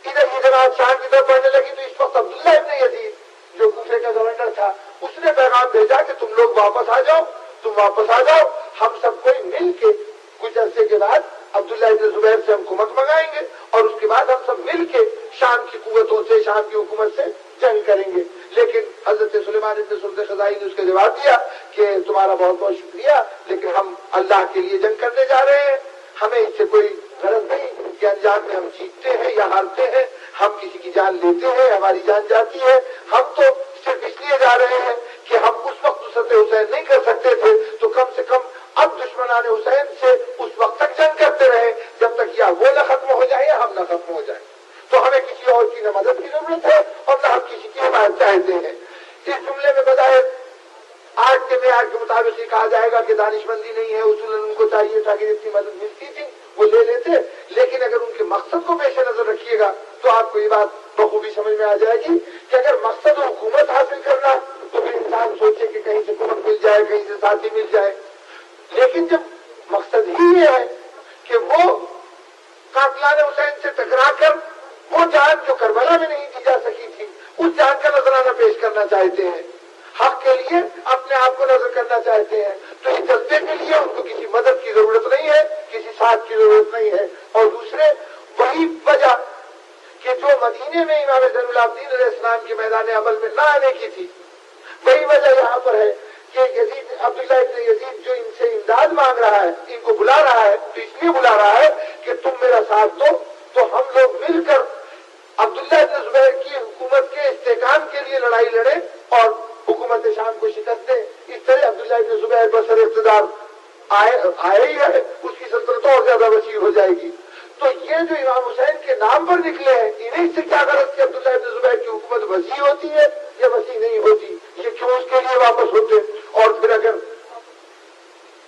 ادھر یہ جماعت شام کی طرف بڑھنے لگی تو اس وقت عبداللہ ابن یزید جو کوفے کا گورنر تھا اس نے پیغام بھیجا کہ تم لوگ واپس آ جاؤ، تم واپس آ جاؤ، ہم سب کوئی مل کے کچھ عرصے کے بعد عبداللہ ابن زبیر سے ہم کمک منگائیں گے اور اس کے بعد ہم سب مل کے شام کی قوتوں سے، شام کی حکومت سے جنگ کریں گے. لیکن حضرت سلیمان ابن سرد خزائی نے اس کا جواب دیا کہ تمہارا بہت بہت شکریہ، لیکن ہم اللہ کے لیے جنگ کرنے جا رہے ہیں، ہمیں اس سے کوئی غرض نہیں کہ انجام میں ہم جیتتے ہیں یا ہارتے ہیں، ہم کسی کی جان لیتے ہیں، ہماری جان جاتی ہے، ہم تو صرف اس لیے جا رہے ہیں کہ ہم اس وقت نصرت حسین نہیں کر سکتے تھے تو کم سے کم اب دشمنان حسین سے اس وقت تک جنگ کرتے رہے جب تک یا وہ نہ ختم ہو جائے یا ہم نہ ختم ہو جائیں. تو ہمیں کسی اور کی نہ مدد کی ضرورت ہے اور نہ ہم کسی کی حمایت چاہتے ہیں. اس جملے میں بظاہر آج کے معیار کے مطابق یہ کہا جائے گا کہ دانش مندی نہیں ہے، اصولاً ان کو چاہیے تھا کہ جتنی مدد ملتی تھی وہ لے لیتے، لیکن اگر ان کے مقصد کو پیش نظر رکھیے گا تو آپ کو یہ بات بخوبی سمجھ میں آ جائے گی کہ اگر مقصد حکومت حاصل کرنا تو پھر انسان سوچے کہ کہیں سے حکومت مل جائے، کہیں سے ساتھی مل جائے. لیکن جب مقصد ہی یہ ہے کہ وہ قاتلان حسین سے ٹکرا کر وہ جان جو کربلا میں نہیں دی جا سکی تھی اس جان کا نذرانہ پیش کرنا چاہتے ہیں، حق کے لیے اپنے آپ کو نظر کرنا چاہتے ہیں، تو اس جذبے کے لیے ان کو کسی مدد کی ضرورت نہیں ہے، کسی ساتھ کی ضرورت نہیں ہے. اور دوسرے وہی وجہ کہ جو مدینے میں امام زین العابدین علیہ السلام کے میدان عمل میں نہ آنے کی تھی، وہی وجہ یہاں پر ہے کہ یزید، عبداللہ ابن یزید جو ان سے امداد مانگ رہا ہے، ان کو بلا رہا ہے تو اس لیے بلا رہا ہے کہ تم میرا ساتھ دو تو ہم لوگ مل کر عبداللہ ابن زبیر کی حکومت کے استحکام کے لیے لڑائی لڑیں اور حکومت شام کو شکست دیں. اس طرح عبداللہ ابن زبیر بسر اقتدار آئے ہی ہے، اس کی سلطنت اور زیادہ وسیع ہو جائے گی. تو یہ جو امام حسین کے نام پر نکلے ہیں انہیں سے کیا غرض کہ عبداللہ ابن زبیر کی حکومت وسیع ہوتی ہے یا وسیع نہیں ہوتی، یہ کیوں اس کے لیے واپس ہوتے. اور پھر اگر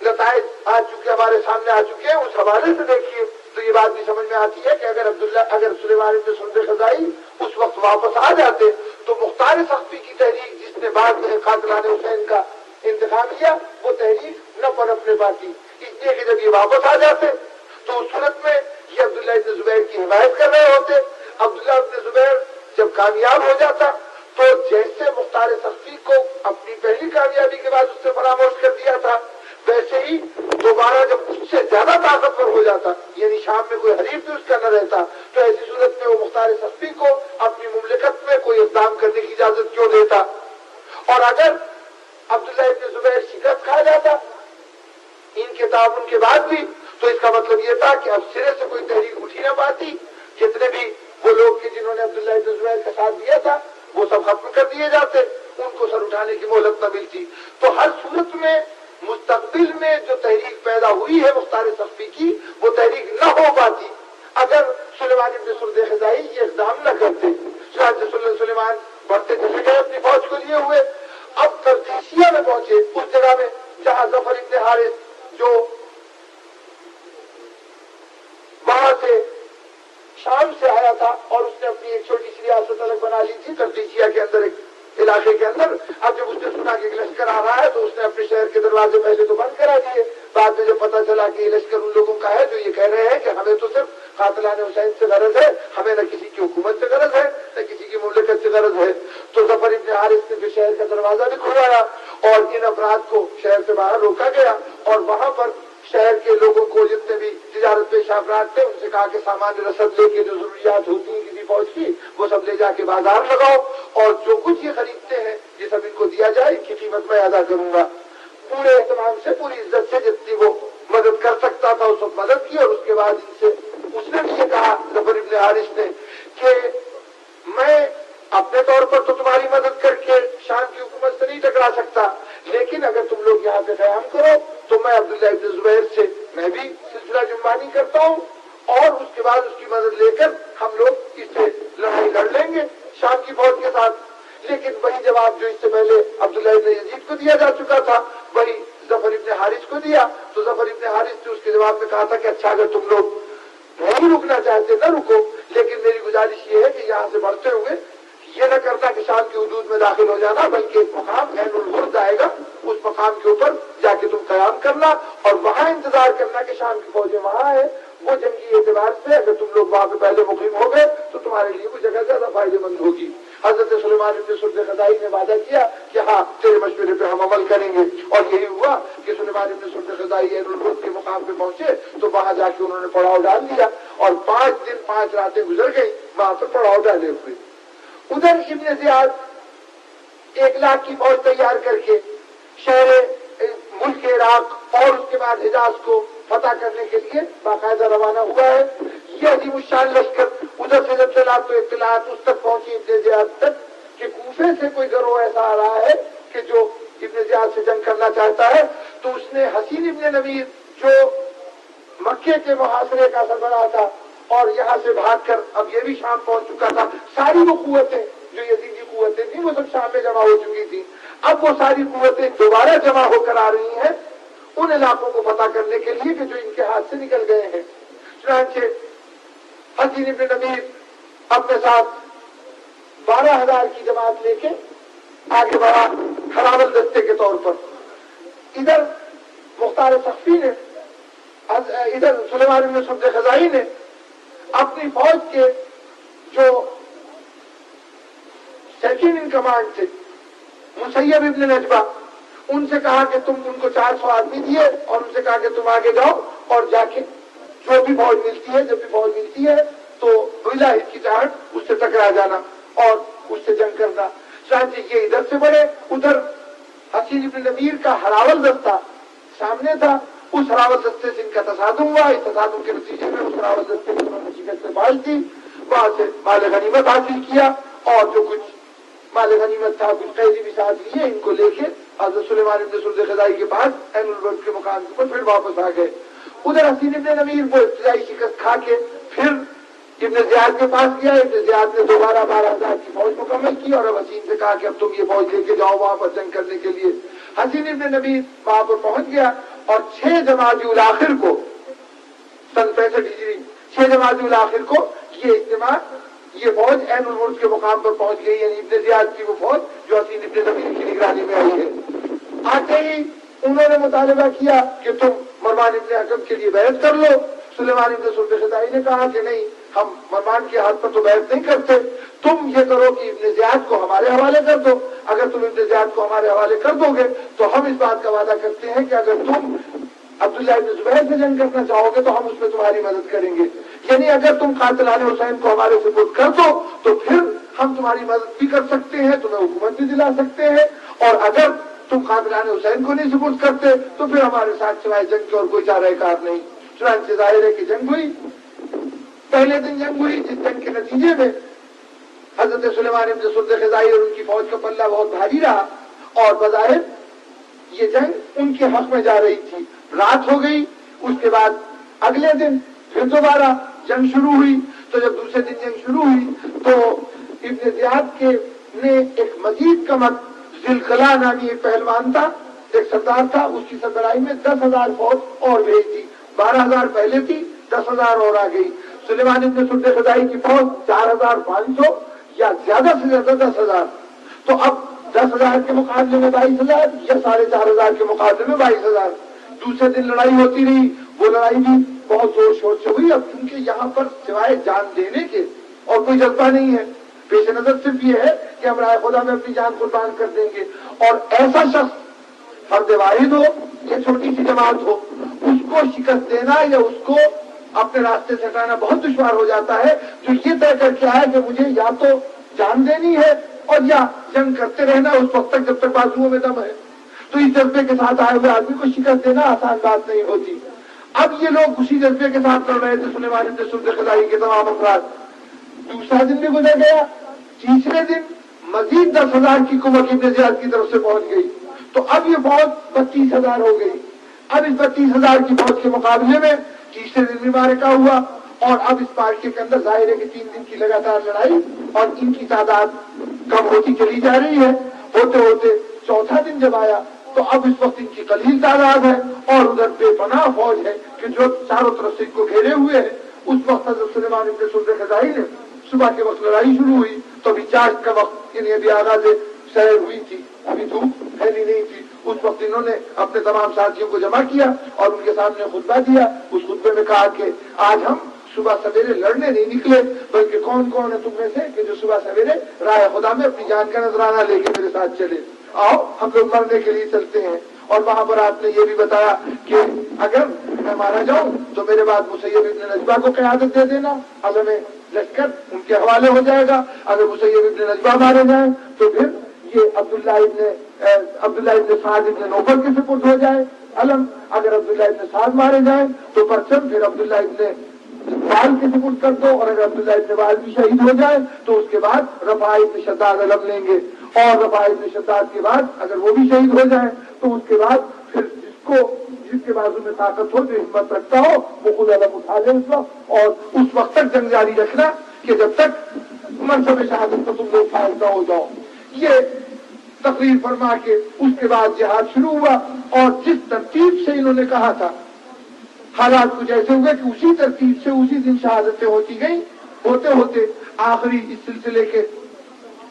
نتائج آ چکے ہمارے سامنے آ چکے ہیں اس حوالے سے دیکھیے تو یہ بات بھی سمجھ میں آتی ہے کہ اگر سلیمان ابن سرد خزائی اس وقت واپس آ جاتے تو مختار سخفی کی تحریک جس نے بعد میں قاتلان حسین کا انتخاب کیا وہ تحریک نہ پنپنے پاتی، اس لیے کہ جب یہ واپس آ جاتے تو اس صورت میں یہ عبداللہ ابن زبیر کی حمایت کر رہے ہوتے. عبداللہ ابن زبیر جب کامیاب ہو جاتا تو جیسے مختار سخفی کو اپنی پہلی کامیابی کے بعد اس سے فراموش کر دیا تھا ویسے ہی دوبارہ جب اس سے زیادہ طاقتور ہو جاتا، یعنی شام میں کوئی حریف بھی اس کا نہ رہتا، تو ایسی صورت میں وہ مختار سخفی کو اپنی مملکت میں کوئی اقدام کرنے کی اجازت کیوں دیتا. اور اگر عبداللہ ابن زبیر شکست کھا جاتا ان کے تعاون کے بعد بھی تو اس کا مطلب یہ تھا کہ اب سرے سے کوئی تحریک اٹھی نہ پاتی، جتنے بھی وہ لوگ تھے جنہوں نے عبداللہ ابن زبیر کا ساتھ دیا تھا وہ سب ختم کر دیے جاتے، ان کو سر اٹھانے کی مہلت نہ ملتی. تو ہر صورت میں مستقبل میں جو تحریک پیدا ہوئی ہے مختار صفوی کی، وہ تحریک نہ ہو پاتی اگر سلیمان ابن سرد خزائی یہ اقدام نہ کرتے۔ سلیمان بڑھتے چلے گئے اپنی فوج کو لیے ہوئے، اب تردیسیہ میں پہنچے، اس جگہ میں جہاں ظفر ابن حارث جو وہاں سے شام سے آیا تھا اور اس نے اپنی ایک چھوٹی سی ریاست الگ بنا لی تھی تردیسیہ کے اندر، ایک علاقے کے اندر۔ اب جب اس نے سنا کہ لشکر آ رہا ہے تو اس نے اپنے شہر کے دروازے پہلے تو بند کرا دیے، بعد میں جب پتا چلا کہ یہ لشکر ان لوگوں کا ہے جو یہ کہہ رہے ہیں کہ ہمیں تو صرف قاتلان حسین سے غرض ہے، ہمیں نہ کسی کی حکومت سے غرض ہے نہ کسی کی مملکت سے غرض ہے، تو ظفر ابن حارث نے پھر شہر کا دروازہ بھی کھلوایا اور ان افراد کو شہر سے باہر روکا گیا، اور وہاں پر شہر کے لوگوں کو جتنے بھی تجارت پیشہ افراد تھے ان سے کہا کہ سامان رسد لے کے جو ضروریات ہوتی ہیں کسی فوج کی وہ سب لے جا کے بازار لگاؤ، اور جو کچھ یہ خریدتے ہیں یہ سب ان کو دیا جائے، ان کی قیمت میں ادا کروں گا۔ پورے اہتمام سے پوری عزت سے جتنی وہ مدد کر سکتا تھا اس وقت مدد کی، اور اس کے بعد ان سے اس نے بھی یہ کہا ظفر ابن حارث نے کہ میں اپنے طور پر تو تمہاری مدد کر کے شام کی حکومت سے نہیں ٹکرا سکتا، لیکن اگر تم لوگ یہاں پہ قیام کرو تو میں عبداللہ ابن زبیر سے میں بھی سلسلہ جنبانی کرتا ہوں، اور اس کے بعد اس کی مدد لے کر ہم لوگ اس سے لڑائی لڑ لیں گے شام کی فوج کے ساتھ۔ لیکن وہی جواب جو اس سے پہلے عبداللہ ابن یزید کو دیا جا چکا تھا وہی ظفر ابن حارث کو دیا، تو ظفر ابن حارث نے اس کے جواب میں کہا تھا کہ اچھا اگر تم لوگ نہیں رکنا چاہتے نہ رکو، لیکن میری گزارش یہ ہے کہ یہاں سے بڑھتے ہوئے یہ نہ کرتا کہ شام کی حدود میں داخل ہو جانا، بلکہ ایک مقام عین الغرد آئے گا، اس مقام کے اوپر جا کے تم قیام کرنا اور وہاں انتظار کرنا کہ شام کی فوجیں وہاں ہیں۔ وہ جنگی اعتبار سے اگر تم لوگ وہاں پہ پہلے مقیم ہو گئے تو تمہارے لیے وہ جگہ زیادہ فائدے مند ہوگی۔ حضرت سلیمان ابن سرد خزائی نے وعدہ کیا کہ ہاں تیرے مشورے پہ ہم عمل کریں گے، اور یہی ہوا کہ سلیمان ابن سرد خزائی عین الغرد کے مقام پہ پہنچے تو وہاں جا کے انہوں نے پڑاؤ ڈال دیا، اور 5 دن 5 راتیں گزر گئی وہاں پر پڑاؤ ڈالے ہوئے۔ ادھر ابن زیاد 1 لاکھ کی فوج تیار کر کے شہر ملک عراق اور اس کے بعد حجاز کو فتح کرنے کے لیے باقاعدہ روانہ ہوا ہے۔ یہ عظیم الشان لشکر ادھر سے جب چلا تو اطلاعات اس تک پہنچی ابن زیاد تک کہ کوفے سے کوئی گروہ ایسا آ رہا ہے کہ جو ابن زیاد سے جنگ کرنا چاہتا ہے، تو اس نے حسین ابن نویر جو مکے کے محاصرے کا سربراہ تھا اور یہاں سے بھاگ کر اب یہ بھی شام پہنچ چکا تھا، ساری وہ قوتیں جو یزیدی قوتیں تھیں وہ سب شام میں جمع ہو چکی تھیں، اب وہ ساری قوتیں دوبارہ جمع ہو کر آ رہی ہیں ان علاقوں کو فتح کرنے کے لیے کہ جو ان کے ہاتھ سے نکل گئے ہیں۔ چنانچہ حسین ابن نویر اپنے ساتھ 12,000 کی جماعت لے کے آگے بڑھا ہراول دستے کے طور پر۔ ادھر مختار صفوی نے، ادھر سلیمان ابن سرد خزائی نے اپنی فوج کے جو سیکنڈ ان کمانڈ تھے مسیب ابن نجبہ، ان سے کہا کہ تم ان کو 400 آدمی دیے اور ان سے کہا کہ تم آگے جاؤ اور جا کے جو بھی فوج ملتی ہے، جب بھی فوج ملتی ہے تو بلا ہچکچاہٹ اس سے ٹکرا جانا اور اس سے جنگ کرنا۔ چنانچہ یہ ادھر سے بڑھے، ادھر حسین ابن نویر کا ہراول دستہ سامنے تھا، اس ہراول دستے سے ان کا تصادم ہوا، اس تصادم کے نتیجے میں اس ہراول دستے کو انہوں نے شکست پائی تھی، وہاں سے مال غنیمت حاصل کیا اور جو کچھ مال غنیمت تھا کچھ قیدی بھی ساتھ لیے، ان کو لے کے حضرت سلیمان ابن سرد خزائی کے پاس عین الغرد کے مقام کے اوپر پھر واپس آ گئے۔ ادھر حسین ابن نویر وہ ابتدائی شکست کھا کے پھر ابن زیاد کے پاس گیا، ابن زیاد نے دوبارہ 12,000 کی فوج مکمل کی اور اب حسین سے کہا کہ اب تم یہ فوج لے کے جاؤ وہاں پر جنگ کرنے کے لیے۔ حسین ابن نویر وہاں پر پہنچ گیا اور 6 جمادی الاخر کو سن 65 ہجری 6 جمادی الاخر کو یہ اجتماع یہ فوج عین الغرد کے مقام پر پہنچ گئی، یعنی ابن زیاد کی وہ فوج جو حسین ابن نویر کی نگرانی میں آئی ہے۔ آتے ہی انہوں نے مطالبہ کیا کہ تم مروان ابن حکم کے لیے بیعت کر لو۔ سلیمان ابن سرد خزائی نے کہا کہ نہیں، ہم مروان کے ہاتھ پر تو بیعت نہیں کرتے، تم یہ کرو کہ ابن زیاد کو ہمارے حوالے کر دو، اگر تم ابن زیاد کو ہمارے حوالے کر دو گے تو ہم اس بات کا وعدہ کرتے ہیں کہ اگر تم عبداللہ ابن زبیر سے جنگ کرنا چاہو گے تو ہم اس میں تمہاری مدد کریں گے، یعنی اگر تم قاتلان حسین کو ہمارے سپرد کر دو تو پھر ہم تمہاری مدد بھی کر سکتے ہیں، تمہیں حکومت بھی دلا سکتے ہیں، اور اگر تم قاتلان حسین کو نہیں سپرد کرتے تو پھر ہمارے ساتھ سوائے جنگ کے اور کوئی چارہ کار نہیں۔ چنانچہ ظاہر ہے کہ جنگ ہوئی، پہلے دن جنگ ہوئی، جس جنگ کے نتیجے میں حضرت سلیمان ابن سرد خزائی اور ان کی فوج کا پلہ بہت بھاری رہا اور بظاہر یہ جنگ ان کے حق میں جا رہی تھی. رات ہو گئی. اس کے بعد اگلے دن پھر دوبارہ جنگ شروع ہوئی. تو جب دوسرے دن جنگ شروع ہوئی تو ابن زیاد نے ایک مزید کمک ذوالقلع نامی ایک پہلوان تھا, ایک سردار تھا, اس کی سربراہی میں 10,000 فوج اور بھیج دی. 12,000 پہلے تھی, 10,000 اور آ گئی. سلیمان ابن سلطان خدائی کی فوج 4,500 یا زیادہ سے زیادہ 10,000. تو اب 10,000 کے مقابلے میں 22,000 یا 4,500 کے مقابلے میں 22,000. دوسرے دن لڑائی ہوتی رہی. وہ لڑائی بھی بہت زور شور سے ہوئی. اب کیونکہ یہاں پر سوائے جان دینے کے اور کوئی جذبہ نہیں ہے, پیش نظر صرف یہ ہے کہ ہم رائے خدا میں اپنی جان قربان کر دیں گے. اور ایسا شخص فرد واحد ہو یا چھوٹی سی جماعت ہو, اس کو شکست دینا یا اس کو اپنے راستے سے ہٹانا بہت دشوار ہو جاتا ہے, جو یہ طے کر کے آئے کہ مجھے یا تو جان دینی ہے اور یا جنگ کرتے رہنا اس وقت تک جب تک بازوؤں میں دم ہے. تو اس جذبے کے ساتھ آئے ہوئے آدمی کو شکست دینا آسان بات نہیں ہوتی. اب یہ لوگ اسی جذبے کے ساتھ لڑ رہے تھے, سلیمان ابن سلطان خدائی کے تمام افراد. دوسرا دن بھی گزر گیا. تیسرے دن مزید 10,000 کی قوت ابن زیاد کی طرف سے پہنچ گئی. تو اب یہ فوج 32,000 ہو گئی. اب اس 32,000 کی فوج کے مقابلے میں تیسرے دن بھی معرکہ ہوا. اور اب اس پارٹی کے اندر ظاہر ہے کہ 3 دن کی لگاتار لڑائی اور ان کی تعداد کم ہوتی چلی جا رہی ہے. ہوتے ہوتے چوتھا دن جب آیا تو اب اس وقت ان کی قلیل تعداد ہے اور ادھر بے پناہ فوج ہے کہ جو چاروں طرف سے ان کو گھیرے ہوئے ہے. اس وقت حضرت سلیمان ابن سلطان خدائی نے صبح کے وقت لڑائی شروع ہوئی تو ابھی چاشت کا وقت, یعنی ابھی آغاز سیر ہوئی تھی, ابھی دھوپ پھیلی نہیں تھی. اس وقت انہوں نے اپنے تمام ساتھیوں کو جمع کیا اور ان کے سامنے خطبہ دیا. اس خطبے میں کہا کہ آج ہم صبح سویرے لڑنے نہیں نکلے, بلکہ کون کون ہے تم میں سے کہ جو صبح سویرے راہ خدا میں اپنی جان کا نذرانہ لے کے میرے ساتھ چلے. آؤ ہم لوگ مرنے کے لیے چلتے ہیں. اور وہاں پر آپ نے یہ بھی بتایا کہ اگر میں مارا جاؤں تو میرے بعد مسیب ابن نجبہ کو قیادت دے دینا, عزم لشکر ان کے حوالے ہو جائے گا. اگر مسیب ابن نجبہ مارے جائیں تو پھر یہ عبداللہ ابن سعد ابن نوفل کے سپرد ہو جائے علم. اگر عبداللہ ابن سعد مارے جائیں تو پرچم پھر عبداللہ ابن وال کے سپرد کر دو. اور اگر عبداللہ ابن وال بھی شہید ہو جائے تو اس کے بعد رفاع ابن شداد علم لیں گے. اور رفاع ابن شداد کے بعد اگر وہ بھی شہید ہو جائیں تو اس کے بعد پھر جس کے بازو میں طاقت ہو, جو ہمت رکھتا ہو, وہ خود علم اٹھا لے اس وقت. اور اس وقت تک جنگ جاری رکھنا کہ جب تک منصب شہادت کو تم لوگ فائز نہ ہو جاؤ. یہ تقریر فرما کے اس کے بعد جہاد شروع ہوا. اور جس ترتیب سے انہوں نے کہا تھا حالات کچھ ایسے ہوئے کہ اسی ترتیب سے اسی دن شہادتیں ہوتی گئیں. ہوتے ہوتے آخری اس سلسلے کے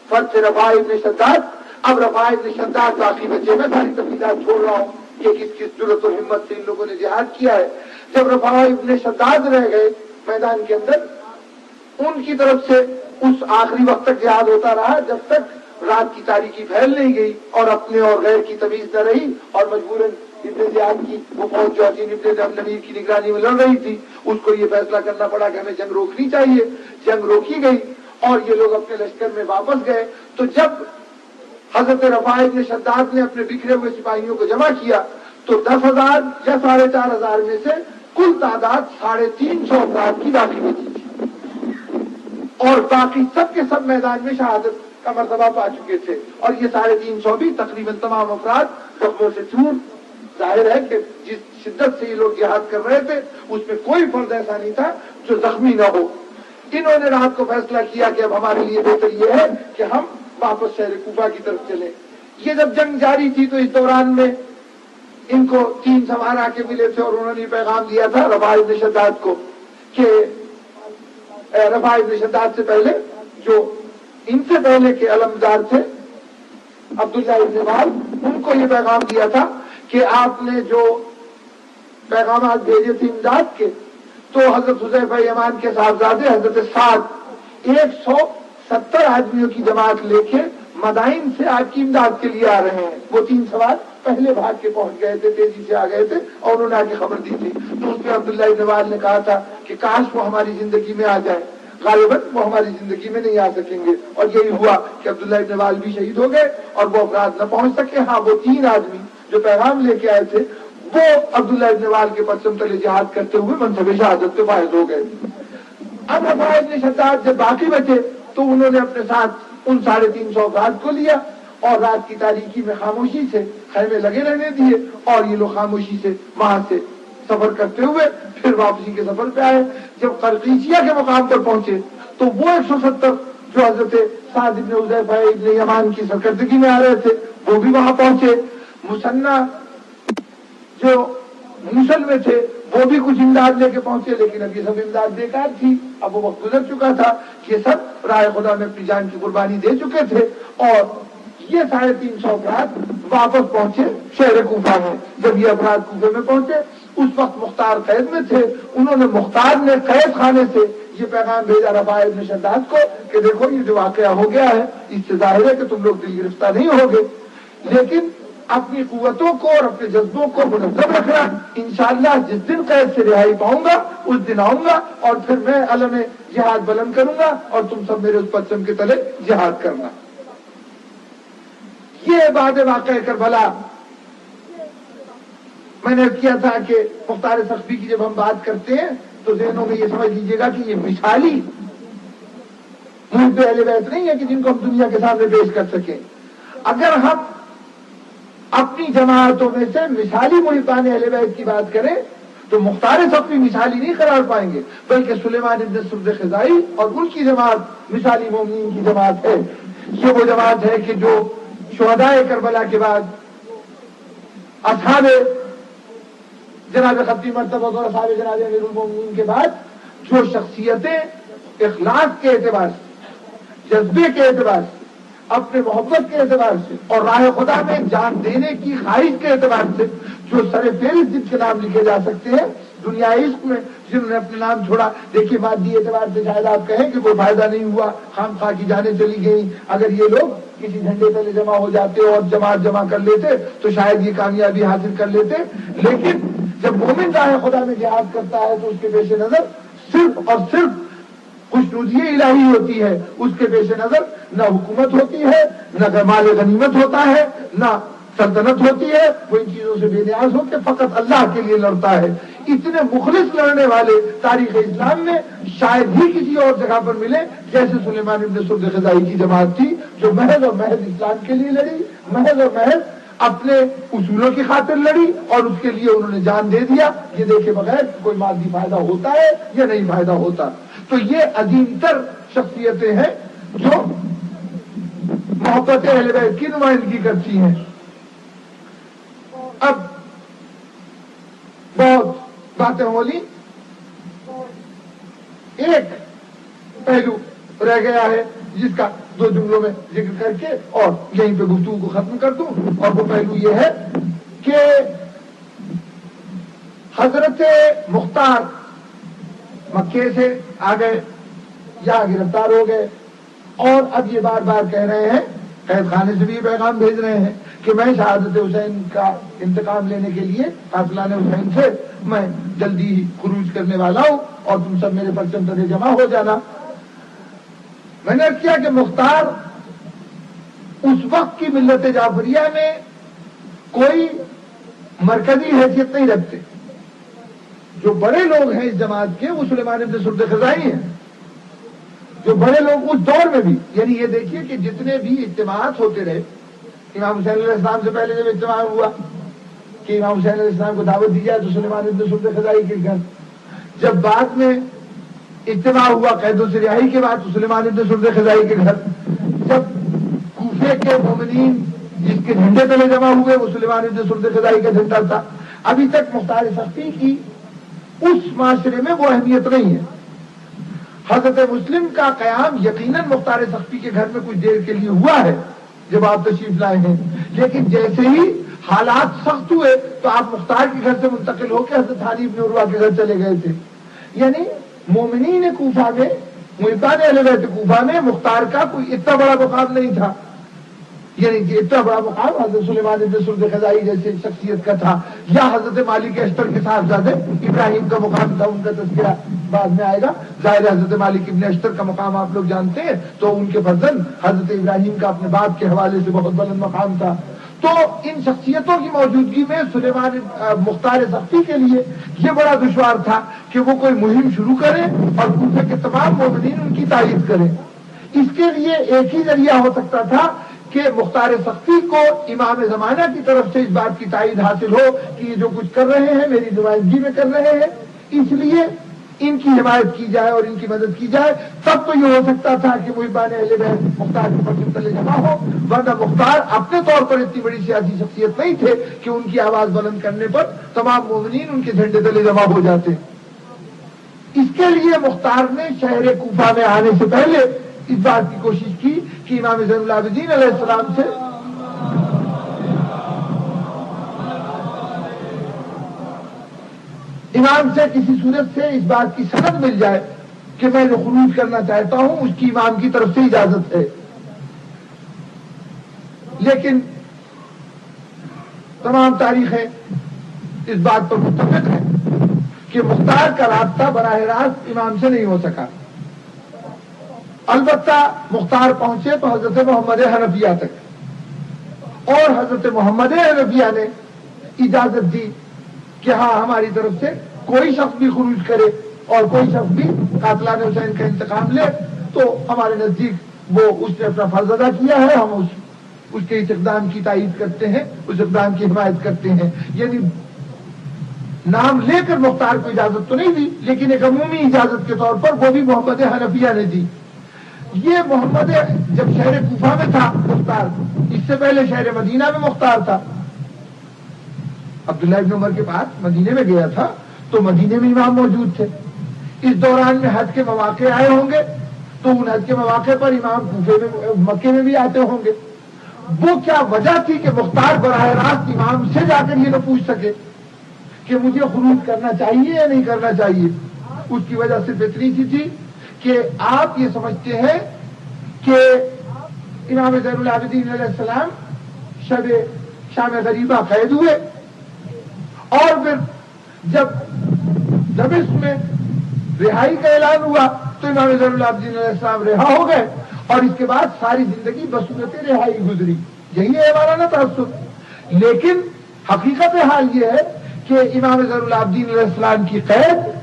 فرد سے رفاع ابن شداد. اب رفاع ابن شداد باقی بچے, میں ساری تفصیلات چھوڑ رہا ہوں کہ کس جرأت و ہمت سے ان لوگوں نے جہاد کیا ہے. جب رفاع ابن شداد رہ گئے میدان کے اندر, ان کی طرف سے اس آخری وقت تک جہاد ہوتا رہا جب تک رات کی تاریکی پھیل نہیں گئی اور اپنے اور غیر کی تمیز نہ رہی. اور مجبوراً ابن زیاد کی وہ فوج جو عظیم ابن نمیر کی نگرانی میں لڑ رہی تھی, اس کو یہ فیصلہ کرنا پڑا کہ ہمیں جنگ روکنی چاہیے. جنگ روکی گئی اور یہ لوگ اپنے لشکر میں واپس گئے. تو جب حضرت رفاع ابن شداد نے اپنے بکھرے ہوئے سپاہیوں کو جمع کیا تو 10,000 یا 4,500 میں سے کل تعداد 350 افراد کی باقی بچی تھی. اور باقی سب کے سب میدان میں شہادت کا مرتبہ پا چکے تھے. اور یہ 350 بھی تقریباً تمام افراد زخموں سے چور. ظاہر ہے کہ جس شدت سے یہ لوگ جہاد کر رہے تھے اس میں کوئی فرد ایسا نہیں تھا جو زخمی نہ ہو. انہوں نے رات کو فیصلہ کیا کہ اب ہمارے لیے بہتر یہ ہے کہ ہم واپس شہر کوفہ کی طرف چلیں. یہ جب جنگ جاری تھی تو اس دوران میں ان کو 3 سوار آ کے ملے تھے اور انہوں نے پیغام دیا تھا رفاع ابن شداد کو کہ رفاع ابن شداد سے پہلے جو ان سے پہلے کے علمدار تھے عبداللہ ابن وال, ان کو یہ پیغام دیا تھا کہ آپ نے جو پیغامات بھیجے تھے امداد کے, تو حضرت حذیفہ یمان کے صاحبزادے حضرت سعد 170 آدمیوں کی جماعت لے کے مدائن سے آپ کی امداد کے لیے آ رہے ہیں. وہ 3 سوار پہلے بھاگ کے پہنچ گئے تھے, تیزی سے آ گئے تھے اور انہوں نے آگے خبر دی تھی. تو اس میں عبداللہ ابن وال نے کہا تھا کہ کاش وہ ہماری زندگی میں آ جائے. غالباً وہ ہماری زندگی میں نہیں آ سکیں گے. اور یہی ہوا کہ عبداللہ ابن وال بھی شہید ہو گئے اور وہ افراد نہ پہنچ سکے. ہاں, وہ 3 آدمی جو پیغام لے کے آئے تھے وہ عبداللہ ابن وال کے پرچم تلے جہاد کرتے ہوئے منصب شہادت پہ فائز ہو گئے. اب رفاع ابن شداد جب باقی بچے تو انہوں نے اپنے ساتھ ان 350 افراد کو لیا اور رات کی تاریکی میں خاموشی سے خیمے لگے رہنے دیے اور یہ لوگ خاموشی سے وہاں سے سفر کرتے ہوئے پھر واپسی کے سفر پہ آئے. جب قرقیسیہ کے مقام پر پہنچے تو وہ 170 جو حضرت سعد ابن حذیفہ ابن یمان کی سرکردگی میں آ رہے تھے وہ بھی وہاں پہنچے. مصنع جو موصل میں تھے وہ بھی کچھ امداد لے کے پہنچے، لیکن اب یہ سب امداد بیکار تھی. اب وہ وقت گزر چکا تھا، یہ سب راہ خدا میں اپنی جان کی قربانی دے چکے تھے اور یہ 350 افراد واپس پہنچے شہر کوفہ میں. جب یہ افراد کوفے میں پہنچے اس وقت مختار قید میں تھے. انہوں نے مختار نے قید خانے سے یہ پیغام بھیجا رفاع ابن شداد کو کہ دیکھو یہ جو واقعہ ہو گیا ہے اس سے ظاہر ہے کہ تم لوگ دل گرفتہ نہیں ہوگے، لیکن اپنی قوتوں کو اور اپنے جذبوں کو منظم رکھنا. انشاءاللہ جس دن قید سے رہائی پاؤں گا اس دن آؤں گا اور پھر میں علم جہاد بلند کروں گا اور تم سب میرے اس پرچم کے تلے جہاد کرنا. یہ بعد واقع کربلا میں نے کیا تھا کہ مختار سخفی کی جب ہم بات کرتے ہیں تو ذہنوں میں یہ سمجھ لیجیے گا کہ یہ مثالی محب اہل بیت نہیں ہے کہ جن کو ہم دنیا کے سامنے پیش کر سکیں. اگر ہم اپنی جماعتوں میں سے مثالی محبان اہل بیت کی بات کریں تو مختار سخفی مثالی نہیں قرار پائیں گے، بلکہ سلیمان ابن سرد خزائی اور ان کی جماعت مثالی مومنین کی جماعت ہے. یہ وہ جماعت ہے کہ جو شہدائے کربلا کے بعد اصحاب جناب خطی مرتبہ اور اصحاب جناب امیر المومنین کے بعد جو شخصیتیں اخلاص کے اعتبار سے، جذبے کے اعتبار سے، اپنے محبت کے اعتبار سے اور راہ خدا میں جان دینے کی خواہش کے اعتبار سے جو سر فہرست جن کے نام لکھے جا سکتے ہیں دنیا عشق میں، جنہوں نے اپنے نام چھوڑا. دیکھیے مادی اعتبار سے شاید آپ کہیں کہ کوئی فائدہ نہیں ہوا، خام خواہ کی جانیں چلی گئیں. اگر یہ لوگ کسی جھنڈے تلے جمع ہو جاتے اور جماعت جمع کر لیتے تو شاید یہ کامیابی حاصل کر لیتے. لیکن جب مومن راہ خدا میں جہاد کرتا ہے تو اس کے پیش نظر صرف اور صرف خوشنودی الہی ہوتی ہے. اس کے پیش نظر نہ حکومت ہوتی ہے، نہ مال غنیمت ہوتا ہے، نہ سلطنت ہوتی ہے. وہ ان چیزوں سے بے نیاز ہو کے فقط اللہ کے لیے لڑتا ہے. اتنے مخلص لڑنے والے تاریخ اسلام میں شاید ہی کسی اور جگہ پر ملے جیسے سلیمان ابن سرد خزائی کی جماعت تھی جو محض اور محض اسلام کے لیے لڑی، محض اور محض اپنے اصولوں کی خاطر لڑی اور اس کے لیے انہوں نے جان دے دیا یہ دیکھے بغیر کوئی مادی فائدہ ہوتا ہے یا نہیں فائدہ ہوتا. تو یہ عظیم تر شخصیتیں ہیں جو محبت اہل بیت کی نمائندگی کرتی ہیں. اب بہت باتیں ہو لی، ایک پہلو رہ گیا ہے جس کا 2 جملوں میں ذکر کر کے اور یہیں پہ گفتگو کو ختم کر دوں. اور وہ پہلو یہ ہے کہ حضرت مختار مکے سے آ گئے، یہاں گرفتار ہو گئے اور اب یہ بار بار کہہ رہے ہیں، قید خانے سے بھی پیغام بھیج رہے ہیں کہ میں شہادت حسین کا انتقام لینے کے لیے قاتلان حسین سے میں جلدی ہی خروج کرنے والا ہوں اور تم سب میرے پرچم تلے جمع ہو جانا. میں نے کیا کہ مختار اس وقت کی ملت جعفریہ میں کوئی مرکزی حیثیت نہیں رکھتے. جو بڑے لوگ ہیں اس جماعت کے وہ سلیمان ابن سرد خزائی ہیں. جو بڑے لوگ اس دور میں بھی، یعنی یہ دیکھیے کہ جتنے بھی اجتماعات ہوتے رہے، امام حسین علیہ السلام سے پہلے جب اجتماع ہوا کہ امام حسین علیہ السلام کو دعوت دی جائے تو سلیمان ابن سرد خزائی کے گھر، جب بعد میں اجتماع ہوا قیدوں سے رہائی کے بعد تو سلیمان ابن سرد خزائی کے گھر، جب کوفے کے مومنین جس کے جھنڈے تلے جمع ہوئے وہ سلیمان ابن سرد خزائی کا جھنڈا تھا. ابھی تک مختار سخفی کی اس معاشرے میں وہ اہمیت نہیں ہے. حضرت مسلم کا قیام یقیناً مختار سخفی کے گھر میں کچھ دیر کے لیے ہوا ہے جب آپ تشریف لائے ہیں، لیکن جیسے ہی حالات سخت ہوئے تو آپ مختار کے گھر سے منتقل ہو کے حضرت حانی بن عروہ کے گھر چلے گئے تھے. یعنی مومنین کوفہ میں، محبان اہل بیت کوفہ میں مختار کا کوئی اتنا بڑا مقام نہیں تھا. یعنی کہ اتنا بڑا مقام حضرت سلیمان ابن سرد خزائی جیسے شخصیت کا تھا یا حضرت مالک اشتر کے صاحبزادے ابراہیم کا مقام تھا. ان کا تذکرہ بعد میں آئے گا. ظاہر حضرت مالک ابن اشتر کا مقام آپ لوگ جانتے ہیں، تو ان کے فرزند حضرت ابراہیم کا اپنے باپ کے حوالے سے بہت بلند مقام تھا. تو ان شخصیتوں کی موجودگی میں سلیمان مختار سخفی کے لیے یہ بڑا دشوار تھا کہ وہ کوئی مہم شروع کریں اور کوفے کے تمام مومنین ان کی تائید کریں. اس کے لیے ایک ہی ذریعہ ہو سکتا تھا کہ مختار سختی کو امام زمانہ کی طرف سے اس بات کی تائید حاصل ہو کہ یہ جو کچھ کر رہے ہیں میری نمائندگی میں کر رہے ہیں، اس لیے ان کی حمایت کی جائے اور ان کی مدد کی جائے، تب تو یہ ہو سکتا تھا کہ محبان اہل بیت مختار کے پرچم تلے جمع ہو، ورنہ مختار اپنے طور پر اتنی بڑی سیاسی شخصیت نہیں تھے کہ ان کی آواز بلند کرنے پر تمام مومنین ان کے جھنڈے تلے جمع ہو جاتے۔ اس کے لیے مختار نے شہر کوفہ میں آنے سے پہلے اس بات کی کوشش کی کہ امام زین العابدین علیہ السلام سے امام سے کسی صورت سے اس بات کی سند مل جائے کہ میں جو خروج کرنا چاہتا ہوں اس کی امام کی طرف سے اجازت ہے۔ لیکن تمام تاریخیں اس بات پر متفق ہیں کہ مختار کا رابطہ براہ راست امام سے نہیں ہو سکا۔ البتہ مختار پہنچے تو حضرت محمد حنفیہ تک، اور حضرت محمد حنفیہ نے اجازت دی کہ ہاں ہماری طرف سے کوئی شخص بھی خروج کرے اور کوئی شخص بھی قاتلان حسین کا انتقام لے تو ہمارے نزدیک وہ اس نے اپنا فرض ادا کیا ہے، ہم اس کے اس اقدام کی تائید کرتے ہیں، اس اقدام کی حمایت کرتے ہیں۔ یعنی نام لے کر مختار کو اجازت تو نہیں دی، لیکن ایک عمومی اجازت کے طور پر وہ بھی محمد حنفیہ نے دی۔ یہ محمد جب شہر کوفہ میں تھا مختار، اس سے پہلے شہر مدینہ میں مختار تھا، عبداللہ ابن عمر کے پاس مدینے میں گیا تھا تو مدینے میں امام موجود تھے۔ اس دوران میں حج کے مواقع آئے ہوں گے تو ان حج کے مواقع پر امام کوفے میں مکے میں بھی آتے ہوں گے۔ وہ کیا وجہ تھی کہ مختار براہ راست امام سے جا کر یہ نہ پوچھ سکے کہ مجھے خروج کرنا چاہیے یا نہیں کرنا چاہیے؟ اس کی وجہ صرف اتنی سی تھی کہ آپ یہ سمجھتے ہیں کہ امام زین العابدین علیہ السلام شب شام غریبہ قید ہوئے، اور پھر جب اس میں رہائی کا اعلان ہوا تو امام زین العابدین علیہ السلام رہا ہو گئے، اور اس کے بعد ساری زندگی بصورت رہائی گزری۔ یہی ہے ہمارا نا تعصب۔ لیکن حقیقت حال یہ ہے کہ امام زین العابدین علیہ السلام کی قید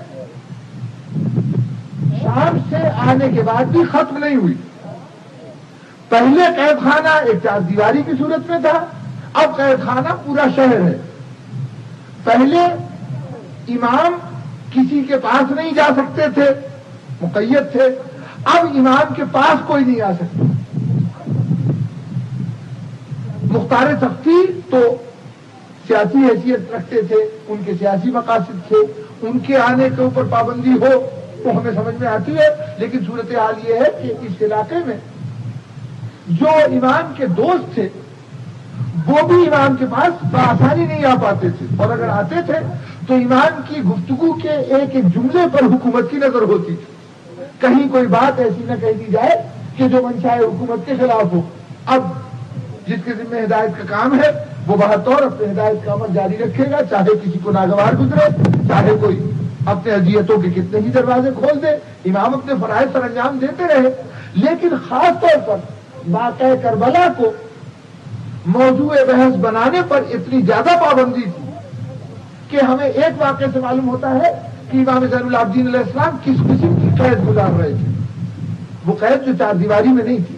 شام سے آنے کے بعد بھی ختم نہیں ہوئی۔ پہلے قید خانہ ایک چار دیواری کی صورت میں تھا، اب قید خانہ پورا شہر ہے۔ پہلے امام کسی کے پاس نہیں جا سکتے تھے، مقید تھے، اب امام کے پاس کوئی نہیں آ سکتا۔ مختار سختی تو سیاسی حیثیت رکھتے تھے، ان کے سیاسی مقاصد تھے، ان کے آنے کے اوپر پابندی ہو تو ہمیں سمجھ میں آتی ہے، لیکن صورتحال یہ ہے کہ اس علاقے میں جو امام کے دوست تھے وہ بھی امام کے پاس بآسانی نہیں آ پاتے تھے، اور اگر آتے تھے تو امام کی گفتگو کے ایک ایک جملے پر حکومت کی نظر ہوتی تھی، کہیں کوئی بات ایسی نہ کہہ دی جائے کہ جو منشاء حکومت کے خلاف ہو۔ اب جس کے ذمہ ہدایت کا کام ہے وہ بہرطور اپنے ہدایت کا عمل جاری رکھے گا، چاہے کسی کو ناگوار گزرے، چاہے کوئی اپنے اذیتوں کے کتنے ہی دروازے کھول دے، امام اپنے فرائض سر انجام دیتے رہے۔ لیکن خاص طور پر واقعہ کربلا کو موضوع بحث بنانے پر اتنی زیادہ پابندی تھی کہ ہمیں ایک واقعے سے معلوم ہوتا ہے کہ امام زین العابدین علیہ السلام کس قسم کی قید گزار رہے تھے۔ وہ قید جو چار دیواری میں نہیں تھی،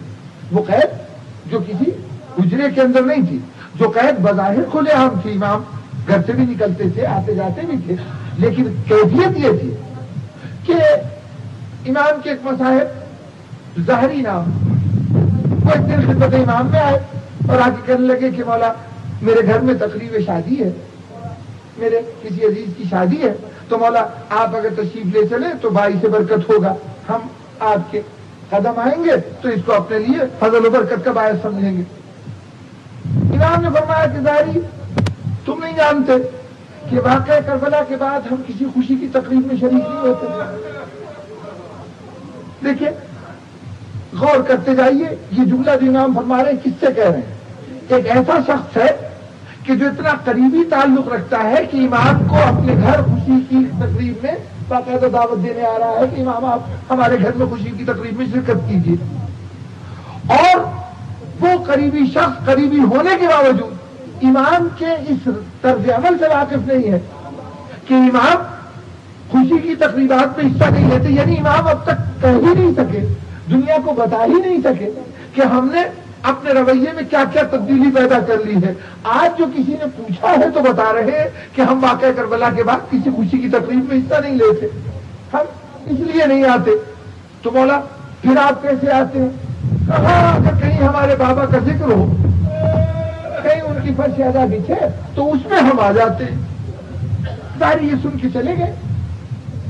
وہ قید جو کسی حجرے کے اندر نہیں تھی، جو قید بظاہر کھلے عام تھی، امام گھر سے بھی نکلتے تھے، آتے جاتے بھی تھے، لیکن کیفیت یہ تھی کہ امام کے ایک مصاحب ظاہری نام، وہ ایک دن خدمت امام میں آئے اور آ کے کہنے لگے کہ مولا میرے گھر میں تقریب شادی ہے، میرے کسی عزیز کی شادی ہے، تو مولا آپ اگر تشریف لے چلیں تو باعث برکت ہوگا، ہم آپ کے قدم آئیں گے تو اس کو اپنے لیے فضل و برکت کا باعث سمجھیں گے۔ امام نے فرمایا کہ ظاہری تم نہیں جانتے کہ واقعہ کربلا کے بعد ہم کسی خوشی کی تقریب میں شریک نہیں ہوتے۔ دیکھیے غور کرتے جائیے، یہ جملہ جو امام فرما رہے ہیں کس سے کہہ رہے ہیں؟ ایک ایسا شخص ہے کہ جو اتنا قریبی تعلق رکھتا ہے کہ امام کو اپنے گھر خوشی کی تقریب میں باقاعدہ دعوت دینے آ رہا ہے کہ امام آپ ہمارے گھر میں خوشی کی تقریب میں شرکت کیجیے، اور وہ قریبی شخص قریبی ہونے کے باوجود امام کے اس طرز عمل سے واقف نہیں ہے کہ امام خوشی کی تقریبات میں حصہ نہیں لیتے، یعنی امام اب تک کہہ ہی نہیں سکے، دنیا کو بتا ہی نہیں سکے کہ ہم نے اپنے رویے میں کیا کیا تبدیلی پیدا کر لی ہے. آج جو کسی نے پوچھا ہے تو بتا رہے ہیں کہ ہم واقعہ کربلا کے بعد کسی خوشی کی تقریب میں حصہ نہیں لیتے, ہم اس لیے نہیں آتے. تو مولا پھر آپ کیسے آتے ہیں؟ کہاں اگر کہیں ہمارے بابا کا ذکر ہو, کہیں ان کی فرش ادا بچھے تو اس میں ہم آ جاتے ہیں. ساری یہ سن کے چلے گئے.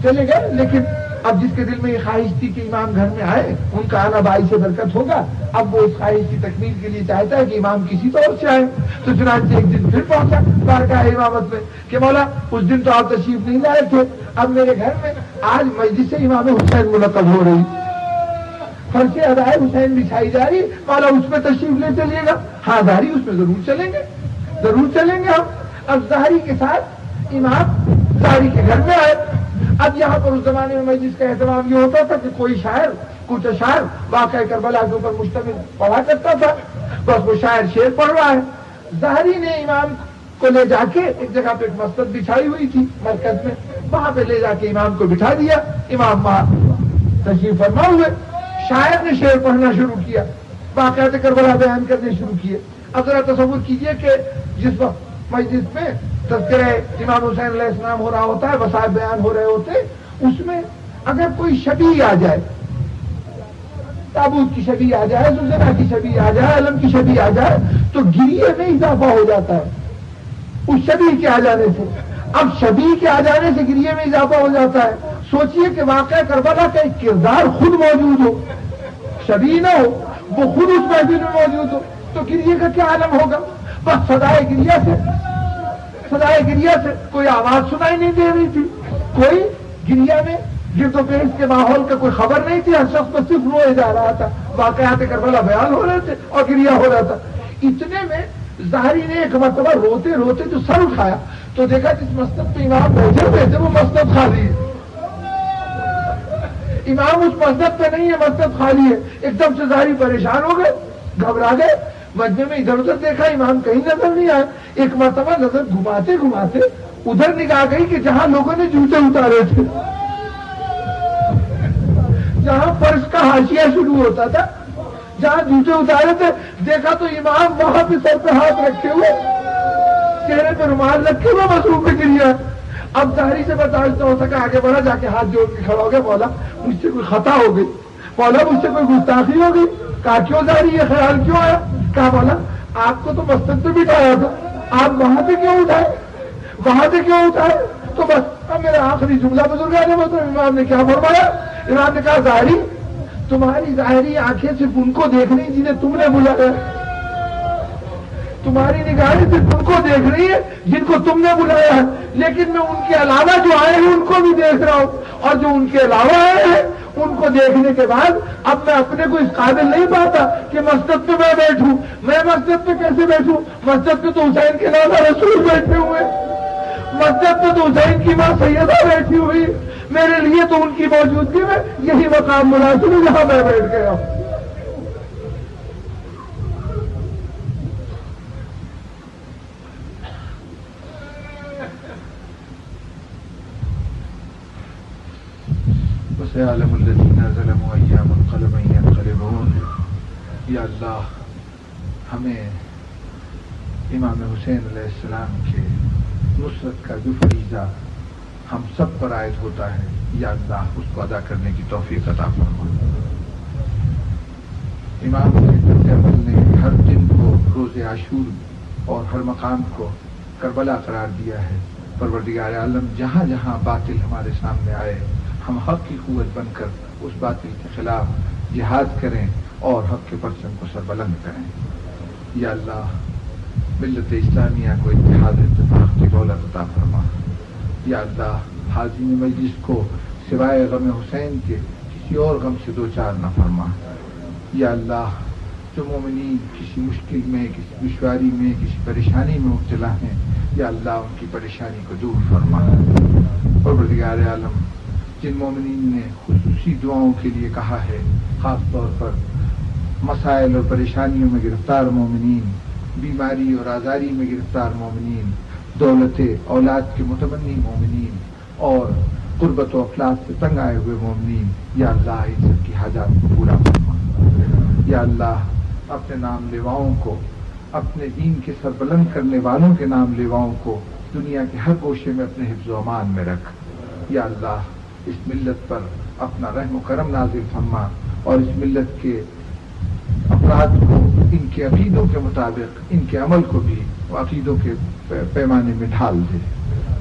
لیکن اب جس کے دل میں یہ خواہش تھی کہ امام گھر میں آئے, ان کا آنا باعث برکت ہوگا, اب وہ اس خواہش کی تکمیل کے لیے چاہتا ہے کہ امام کسی طور سے آئے. تو چنانچہ ایک دن پھر پہنچا بارگاہ امامت میں کہ مولا اس دن تو آپ تشریف نہیں لائے تھے, اب میرے گھر میں آج مجلس سے امام حسین منعقد ہو رہی, فرش ادائے حسین بچھائی جا رہی, مولا اس میں تشریف لے چلیے گا. ہاں ظاہری اس میں ضرور چلیں گے ہم. اب ظاہری کے ساتھ امام ظاہری کے گھر میں آئے. اب یہاں پر اس زمانے میں مجلس کا اہتمام یہ ہوتا تھا کہ کوئی شاعر کچھ اشعار واقعہ کربلا کے اوپر مشتمل پڑھا کرتا تھا, بس وہ شاعر شعر پڑھ رہا ہے. ظاہری نے امام کو لے جا کے ایک جگہ پہ ایک مسجد بچھائی ہوئی تھی مرکز میں, وہاں پہ لے جا کے امام کو بٹھا دیا. امام وہاں تشریف فرما ہوئے, شاعر نے شعر پڑھنا شروع کیا, واقعات کربلا بیان کرنے شروع کیے. اب ذرا تصور کیجئے کہ جس وقت مجلس میں تذکرہ امام حسین علیہ السلام ہو رہا ہوتا ہے, وصائب بیان ہو رہے ہوتے, اس میں اگر کوئی شبیہ آ جائے, تابوت کی شبیہ آ جائے, زلزلہ کی شبیہ آ جائے, علم کی شبیہ آ جائے, تو گریے میں اضافہ ہو جاتا ہے اس شبیہ کے آ جانے سے. اب شبیہ کے آ جانے سے گریے میں اضافہ ہو جاتا ہے. سوچئے کہ واقعہ کربلا کا ایک کردار خود موجود ہو, شبیہ نہ ہو, وہ خود اس محفل میں موجود ہو, تو گریے کا کیا عالم ہوگا. بس صدائے گریہ سے کوئی آواز سنائی نہیں دے رہی تھی, کوئی گریہ میں گرد و پیش کے ماحول کا کوئی خبر نہیں تھی, ہر شخص کو صرف روئے جا رہا تھا, واقعات کربلا بیان ہو رہے تھے اور گریہ ہو رہا تھا. اتنے میں ظاہری نے ایک مرتبہ روتے روتے جو سر اٹھایا تو دیکھا جس مسجد پہ امام بیٹھے ہوئے تھے وہ مسجد خالی ہے. امام اس مسجد پہ نہیں ہے, مسجد خالی ہے. ایک دم سے ظاہری پریشان ہو گئے, گھبرا گئے, مجمع میں ادھر ادھر دیکھا, امام کہیں نظر نہیں آئے. ایک مرتبہ نظر گھماتے گھماتے ادھر نگاہ گئی کہ جہاں لوگوں نے جوتے اتارے تھے, جہاں فرش کا حاشیہ شروع ہوتا تھا, جہاں جوتے اتارے تھے, دیکھا تو امام وہاں پہ سر پہ ہاتھ رکھے ہوئے, چہرے پہ رومال رکھے ہوئے مصروف پہ گریا. اب ظاہری سے برداشت نہ ہو سکا, آگے بڑھا, جا کے ہاتھ جوڑ کے کھڑا ہو گیا, مولا مجھ سے کوئی خطا ہو گئی, مولا مجھ سے کوئی گستاخی ہو گئی. کہا کیوں ظاہری یہ خیال کیوں آیا؟ کہا مولا آپ کو تو مسجد پہ بٹھایا تھا, آپ وہاں پہ کیوں اٹھائے؟ تو بس اب میرا آخری جملہ بزرگان محترم امام نے کیا فرمایا؟ امام نے کہا ظاہری, تمہاری ظاہری آنکھیں صرف ان کو دیکھ رہی جنہیں تم نے بلایا, تمہاری نگاہیں صرف ان کو دیکھ رہی ہے جن کو تم نے بلایا ہے, لیکن میں ان کے علاوہ جو آئے ہیں ان کو بھی دیکھ رہا ہوں, اور جو ان کے علاوہ آئے ہیں ان کو دیکھنے کے بعد اب میں اپنے کو اس قابل نہیں پاتا کہ مسجد پہ میں بیٹھوں. میں مسجد پہ کیسے بیٹھوں؟ مسجد پہ تو حسین کے نانا رسول بیٹھے ہوئے, مسجد پہ تو حسین کی ماں سیدہ بیٹھی ہوئی, میرے لیے تو ان کی موجودگی میں یہی مقام مناسب ہے جہاں میں بیٹھ گیا ہوں. وسيعلم الذين ظلموا أيّ منقلب ينقلبون. یا اللہ ہمیں امام حسین علیہ السلام کے نصرت کا جو فریضہ ہم سب پر عائد ہوتا ہے, یا اللہ اس کو ادا کرنے کی توفیق عطا فرما. امام حسین عمل نے ہر دن کو روز عاشور اور ہر مقام کو کربلا قرار دیا ہے. پروردگار عالم جہاں جہاں باطل ہمارے سامنے آئے ہم حق کی قوت بن کر اس باطل کے خلاف جہاد کریں اور حق کے پرچم کو سربلند کریں. یا اللہ ملت اسلامیہ کو اتحاد اتفاق کی دولت عطا فرما. یا اللہ حاضرین مجلس کو سوائے غم حسین کے کسی اور غم سے دوچار نہ فرما. یا اللہ جو مومنین کسی مشکل میں, کسی دشواری میں, کسی پریشانی میں مبتلا ہیں, یا اللہ ان کی پریشانی کو دور فرما. پروردگار عالم جن مومنین نے خصوصی دعاؤں کے لیے کہا ہے, خاص طور پر مسائل اور پریشانیوں میں گرفتار مومنین, بیماری اور آزاری میں گرفتار مومنین, دولت اولاد کے متمنی مومنین اور قربت و افلاس سے تنگ آئے ہوئے مومنین, یا اللہ ان سب کی حاجات کو پورا فرما. یا اللہ اپنے نام لیواؤں کو، اپنے دین کے سربلند کرنے والوں کے نام لیواؤں کو دنیا کے ہر گوشے میں اپنے حفظ و امان میں رکھ۔ یا اللہ اس ملت پر اپنا رحم و کرم نازل فرما، اور اس ملت کے افراد کو ان کے عقیدوں کے مطابق ان کے عمل کو بھی عقیدوں کے پیمانے میں ڈھال دے،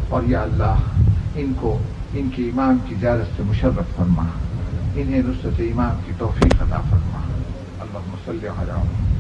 اور یا اللہ ان کو ان کے امام کی زیارت سے مشرف فرما، انہیں نصرت امام کی توفیق عطا فرما۔ اللہم صلی علی محمد۔